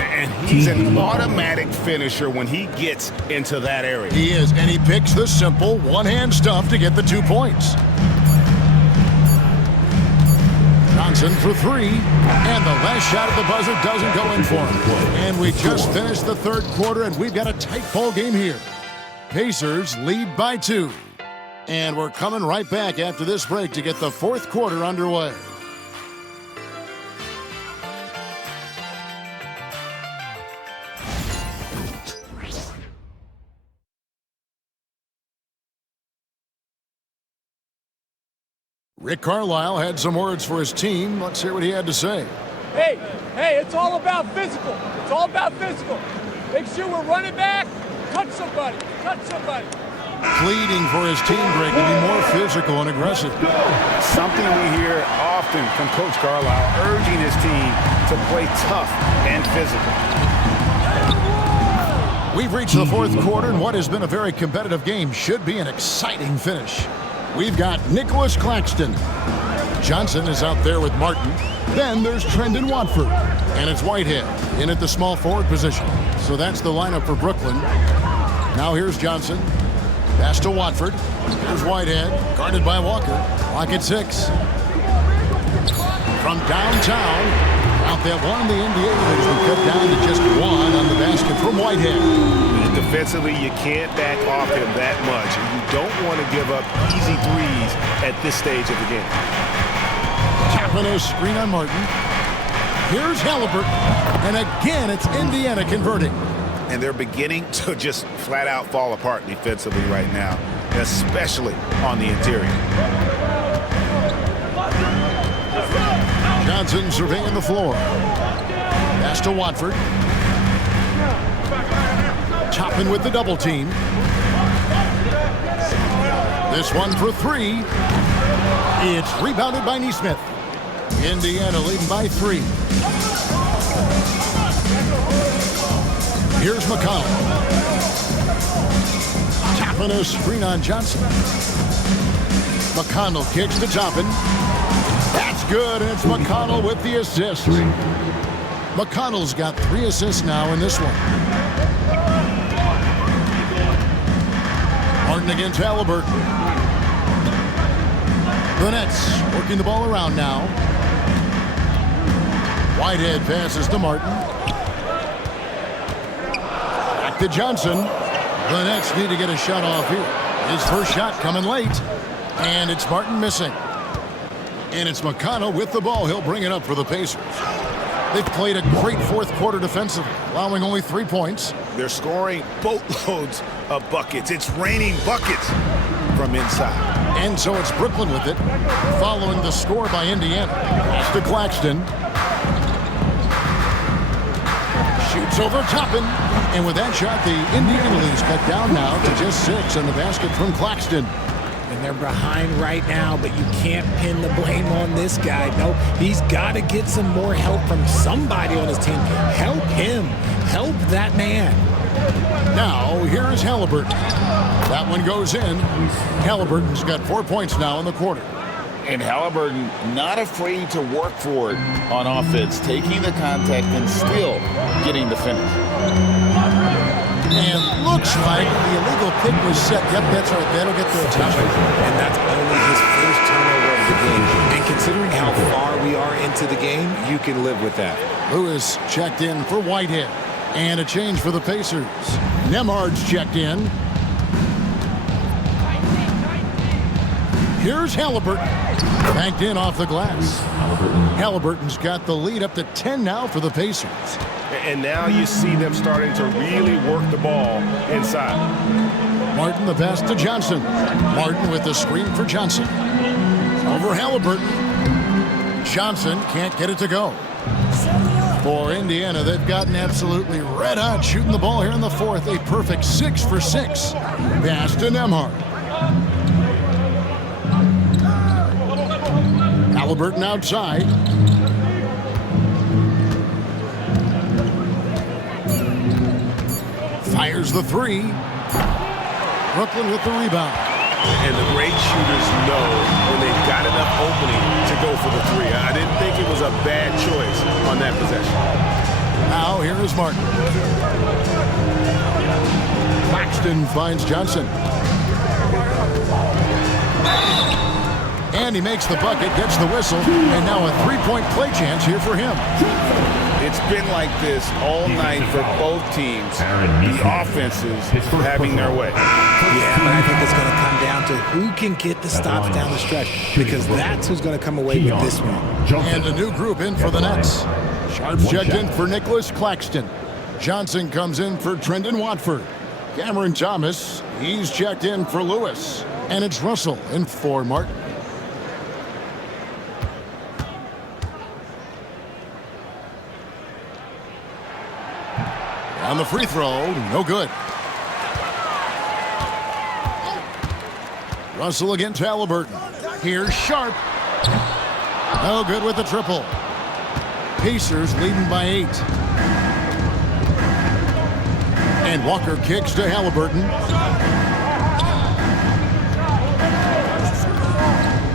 And he's an automatic finisher when he gets into that area. He is, and he picks the simple one-hand stuff to get the 2 points. Johnson for 3, and the last shot at the buzzer doesn't go in for him. And we just finished the third quarter, and we've got a tight ball game here. Pacers lead by 2. And we're coming right back after this break to get the fourth quarter underway. Rick Carlisle had some words for his team. Let's hear what he had to say. Hey, it's all about physical. It's all about physical. Make sure we're running back. Touch somebody. Pleading for his team, Greg, to be more physical and aggressive. Something we hear often from Coach Carlisle, urging his team to play tough and physical. We've reached the fourth quarter, and what has been a very competitive game should be an exciting finish. We've got Nicholas Claxton. Johnson is out there with Martin. Then there's Trendon Watford. And it's Whitehead in at the small forward position. So that's the lineup for Brooklyn. Now here's Johnson. Pass to Watford. Here's Whitehead, guarded by Walker. Clock at 6. From downtown, out that one, the NBA has been cut down to just 1 on the basket from Whitehead. Defensively, you can't back off him that much. You don't want to give up easy threes at this stage of the game. Tapping a screen on Martin. Here's Halliburton. And again, it's Indiana converting. And they're beginning to just flat out fall apart defensively right now, especially on the interior. Johnson surveying the floor. Pass to Watford. Chopping with the double team. This one for 3. It's rebounded by Naismith. Indiana leading by 3. Here's McConnell. Tapping a screen on Johnson. McConnell kicks to Toppin. That's good, and it's McConnell with the assist. McConnell's got 3 assists now in this one. Martin against Halliburton. The Nets working the ball around now. Whitehead passes to Martin. Back to Johnson. The Nets need to get a shot off here. His first shot coming late. And it's Martin missing. And it's McConnell with the ball. He'll bring it up for the Pacers. They've played a great fourth quarter defensively, allowing only 3 points. They're scoring boatloads of buckets. It's raining buckets from inside. And so it's Brooklyn with it, following the score by Indiana. Pass to Claxton. Shoots over Toppin. And with that shot, the Indiana lead is cut down now to just 6 on the basket from Claxton. And they're behind right now, but you can't pin the blame on this guy. No, he's got to get some more help from somebody on his team. Help him. Help that man. Now, here's Halliburton. That one goes in. Halliburton's got 4 points now in the quarter. And Halliburton not afraid to work for it on offense, taking the contact and still getting the finish. And looks like the illegal pick was set. Yep, that's right. That'll get their attention. And that's only his first turnover of the game. And considering how far we are into the game, you can live with that. Lewis checked in for Whitehead. And a change for the Pacers. Nembhard's checked in. Here's Halliburton. Banked in off the glass. Halliburton's got the lead up to 10 now for the Pacers. And now you see them starting to really work the ball inside. Martin the pass to Johnson. Martin with the screen for Johnson. Over Halliburton. Johnson can't get it to go. For Indiana, they've gotten absolutely red hot shooting the ball here in the fourth. A perfect 6 for 6. Pass to Nembhard. Halliburton outside. Fires the 3. Brooklyn with the rebound. And the great shooters know when they've got enough opening to go for the 3. I didn't think it was a bad choice on that possession. Now here is Martin. Claxton finds Johnson. And he makes the bucket, gets the whistle, and now a 3-point play chance here for him. It's been like this all night for both teams. The offenses having their way. Yeah, but I think it's going to come down to who can get the stops down the stretch, because that's who's going to come away with this one. And a new group in for the Nets. Sharps checked in for Nicholas Claxton. Johnson comes in for Trendon Watford. Cameron Thomas, he's checked in for Lewis. And it's Russell in for Martin. On the free throw, no good. Russell against Halliburton. Here's Sharp. No good with the triple. Pacers leading by 8. And Walker kicks to Halliburton.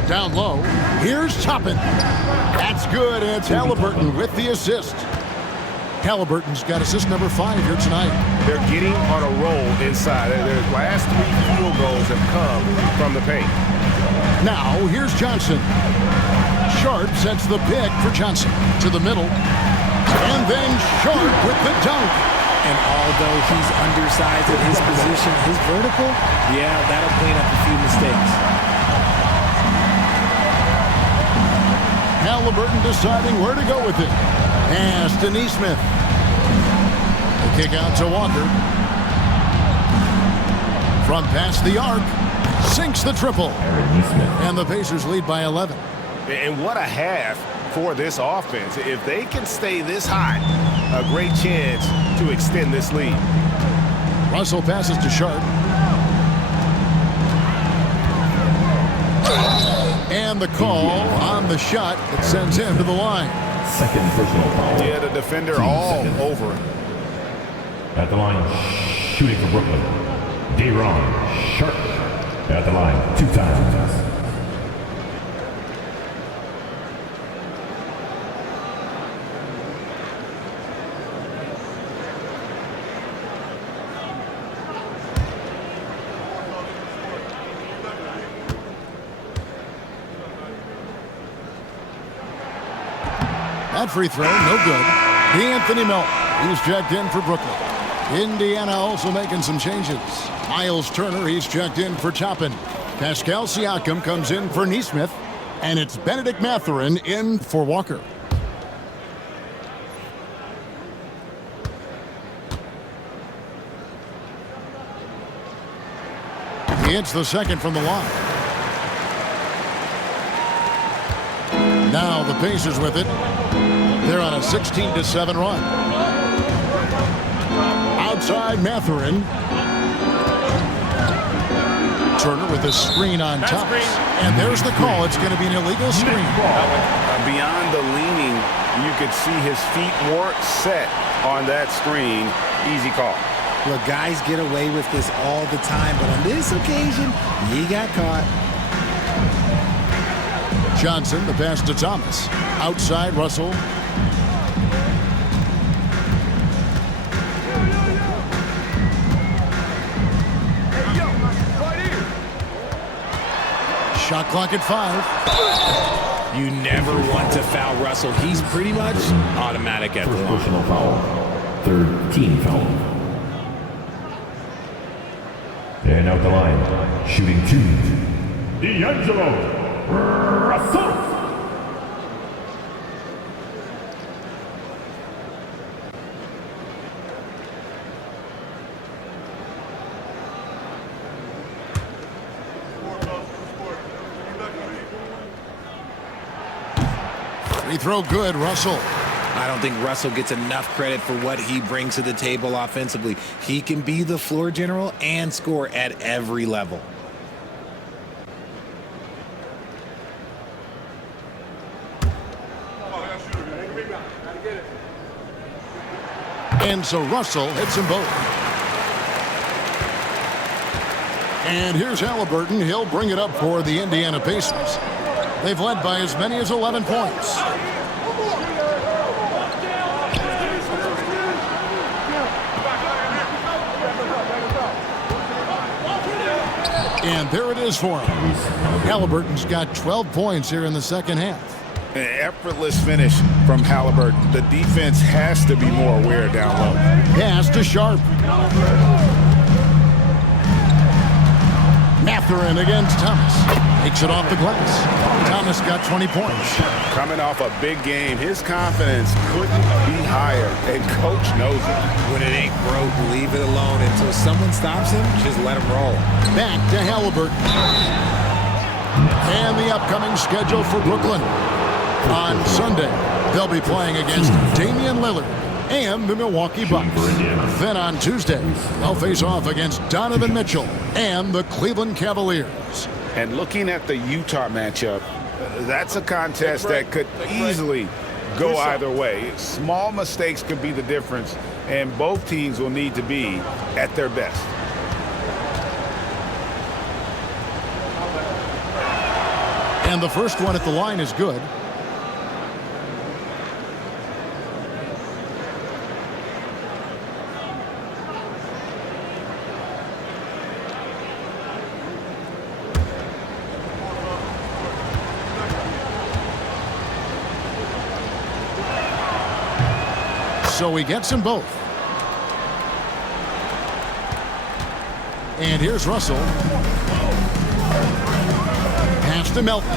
Down low. Here's Toppin. That's good. And it's Halliburton with the assist. Halliburton's got assist number 5 here tonight. They're getting on a roll inside. Their last 3 field goals have come from the paint. Now, here's Johnson. Sharp sets the pick for Johnson to the middle. And then Sharp with the dunk. And although he's undersized at his position, his vertical, yeah, that'll clean up a few mistakes. Halliburton deciding where to go with it. Pass to Naismith. The kick out to Walker. From past the arc. Sinks the triple. And the Pacers lead by 11. And what a half for this offense. If they can stay this hot, a great chance to extend this lead. Russell passes to Sharp. And the call on the shot that sends him to the line. Second personal foul. Yeah, the defender all over him. At the line, shooting for Brooklyn. De'Ron Sharp. At the line, 2 times. That free throw, no good. D'Anthony Melton, he's checked in for Brooklyn. Indiana also making some changes. Miles Turner, he's checked in for Toppin. Pascal Siakam comes in for Naismith. And it's Benedict Mathurin in for Walker. He hits the second from the line. Now the Pacers with it. They're on a 16-7 run. Outside Mathurin. Turner with a screen on top. And there's the call. It's going to be an illegal screen. Beyond the leaning, you could see his feet weren't set on that screen. Easy call. Look, guys get away with this all the time, but on this occasion, he got caught. Johnson, the pass to Thomas. Outside Russell. Shot clock at 5. You never want to foul Russell. He's pretty much automatic at the line. Personal foul. Third team foul. And out the line, shooting 2. D'Angelo Russell. Free throw good, Russell. I don't think Russell gets enough credit for what he brings to the table offensively. He can be the floor general and score at every level. And so Russell hits them both. And here's Halliburton. He'll bring it up for the Indiana Pacers. They've led by as many as 11 points. And there it is for him. Halliburton's got 12 points here in the second half. An effortless finish from Halliburton. The defense has to be more aware down low. Pass to Sharp. Mathurin against Thomas. Takes it off the glass. Thomas got 20 points. Coming off a big game, his confidence couldn't be higher, and coach knows it. When it ain't broke, leave it alone until someone stops him. Just let him roll. Back to Halliburton. And the upcoming schedule for Brooklyn. On Sunday, they'll be playing against Damian Lillard. and the Milwaukee Bucks. Then on Tuesday, they'll face off against Donovan Mitchell and the Cleveland Cavaliers. And looking at the Utah matchup, that's a contest that could easily go either way. Small mistakes could be the difference, and both teams will need to be at their best. And the first one at the line is good. So he gets them both. And here's Russell. Pass to Melton.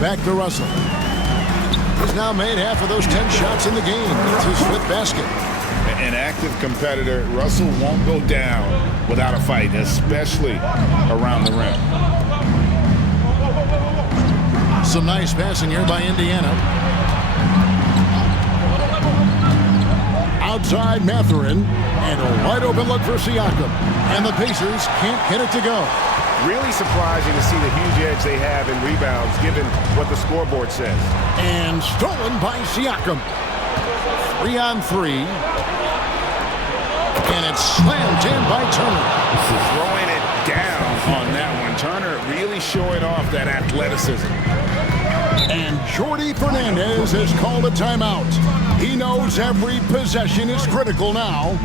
Back to Russell. He's now made half of those 10 shots in the game. It's his 5th basket. An active competitor, Russell won't go down without a fight, especially around the rim. Some nice passing here by Indiana. Outside Mathurin, and a wide open look for Siakam. And the Pacers can't get it to go. Really surprising to see the huge edge they have in rebounds, given what the scoreboard says. And stolen by Siakam. 3 on 3. And it's slammed in by Turner. Throwing it down on that one. Turner really showing off that athleticism. And Jordi Fernandez has called a timeout. He knows every possession is critical now.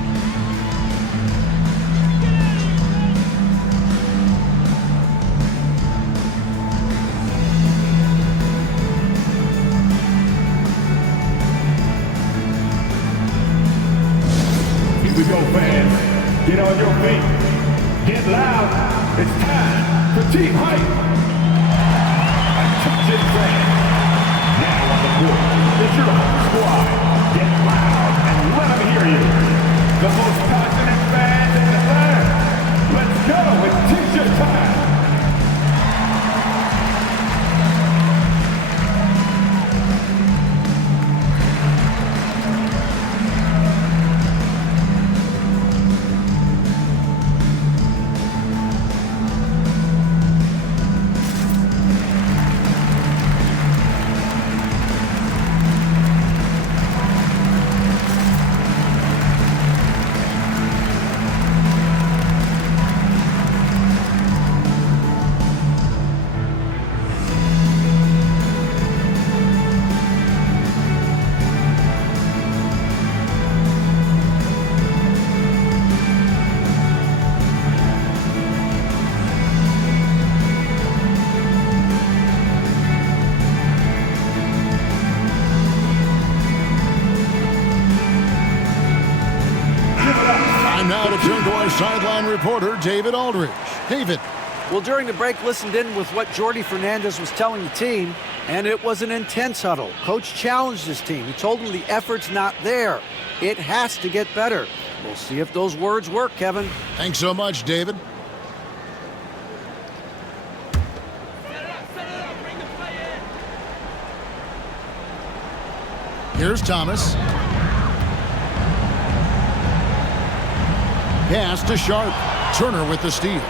Here we go, fans. Get on your feet. Get loud. It's time for team hype. Now on the court is your home squad. Get loud and let them hear you. The most passionate fans in the land. Let's go. It's T-shirt time. Turn to our sideline reporter, David Aldridge. David. Well, during the break, listened in with what Jordi Fernandez was telling the team, and it was an intense huddle. Coach challenged his team. He told them the effort's not there. It has to get better. We'll see if those words work, Kevin. Thanks so much, David. Here's Thomas. Pass to Sharp. Turner with the steal.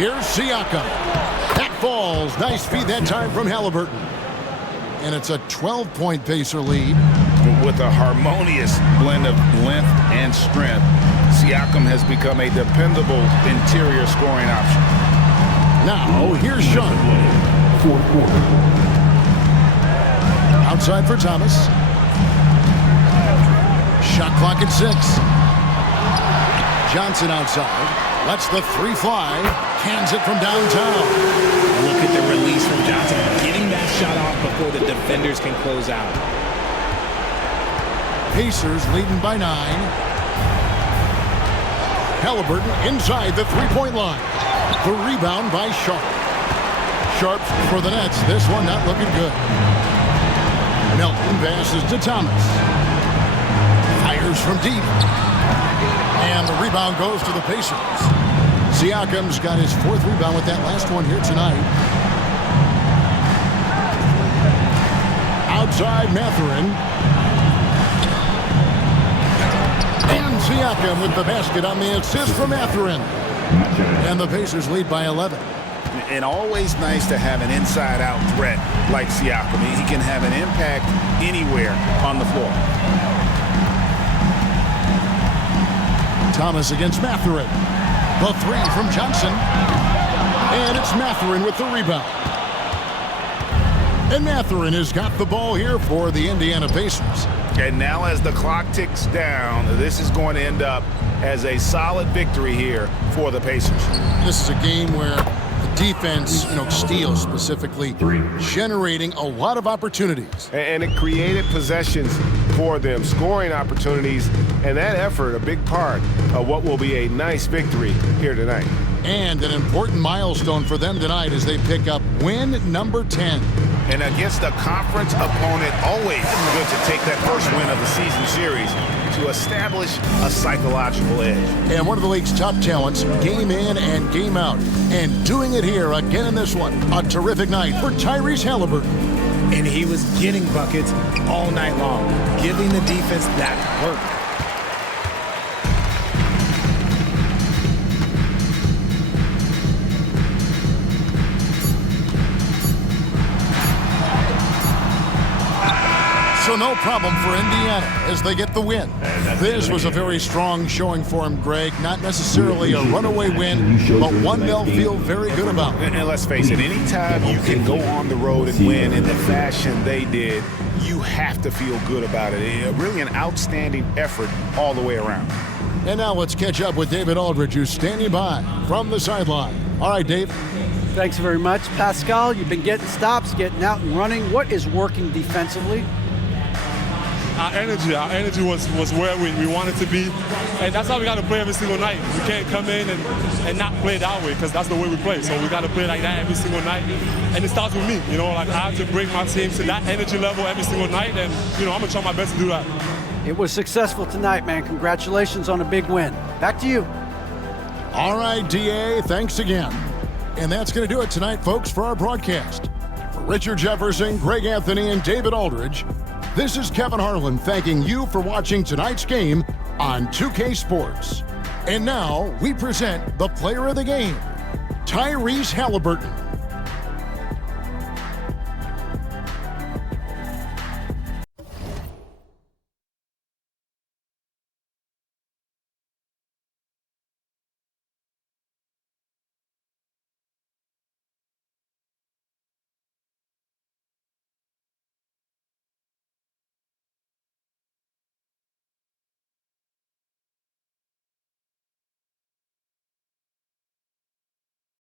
Here's Siakam. That falls. Nice feed that time from Halliburton. And it's a 12-point Pacer lead. With a harmonious blend of length and strength, Siakam has become a dependable interior scoring option. Now, here's Sean. Fourth quarter. Outside for Thomas. Shot clock at 6. Johnson outside. Lets the 3 fly. Cans it from downtown. Look at the release from Johnson. Getting that shot off before the defenders can close out. Pacers leading by 9. Halliburton inside the 3-point line. The rebound by Sharp. Sharp for the Nets. This one not looking good. Melton passes to Thomas. Fires from deep. And the rebound goes to the Pacers. Siakam's got his 4th rebound with that last one here tonight. inside Mathurin. And Siakam with the basket on the assist from Mathurin. And the Pacers lead by 11. And always nice to have an inside-out threat like Siakam. He can have an impact anywhere on the floor. Thomas against Mathurin. The three from Johnson. And it's Mathurin with the rebound. And Mathurin has got the ball here for the Indiana Pacers. And now as the clock ticks down, this is going to end up as a solid victory here for the Pacers. This is a game where the defense, steals specifically, generating a lot of opportunities. And it created possessions for them, scoring opportunities, and that effort a big part of what will be a nice victory here tonight. And an important milestone for them tonight as they pick up win number 10. And against a conference opponent, always good to take that first win of the season series to establish a psychological edge. And one of the league's top talents, game in and game out. And doing it here again in this one. A terrific night for Tyrese Halliburton. And he was getting buckets all night long, giving the defense that work. So no problem for Indiana as they get the win. This was a very strong showing for him, Greg. Not necessarily a runaway win, but one they'll feel very good about. And let's face it, anytime you can go on the road and win in the fashion they did, you have to feel good about it. Really an outstanding effort all the way around. And now let's catch up with David Aldridge, who's standing by from the sideline. All right, Dave. Thanks very much. Pascal, you've been getting stops, getting out and running. What is working defensively? Our energy was where we wanted to be, and that's how we got to play every single night. We can't come in and not play that way, because that's the way we play. So we got to play like that every single night, and it starts with me. I have to bring my team to that energy level every single night, and I'm gonna try my best to do that. It was successful tonight, man. Congratulations on a big win. Back to you. All right, DA, thanks again. And that's going to do it tonight, folks, for our broadcast. For Richard Jefferson, Greg Anthony, and David Aldridge, this is Kevin Harlan thanking you for watching tonight's game on 2K Sports. And now we present the player of the game, Tyrese Halliburton.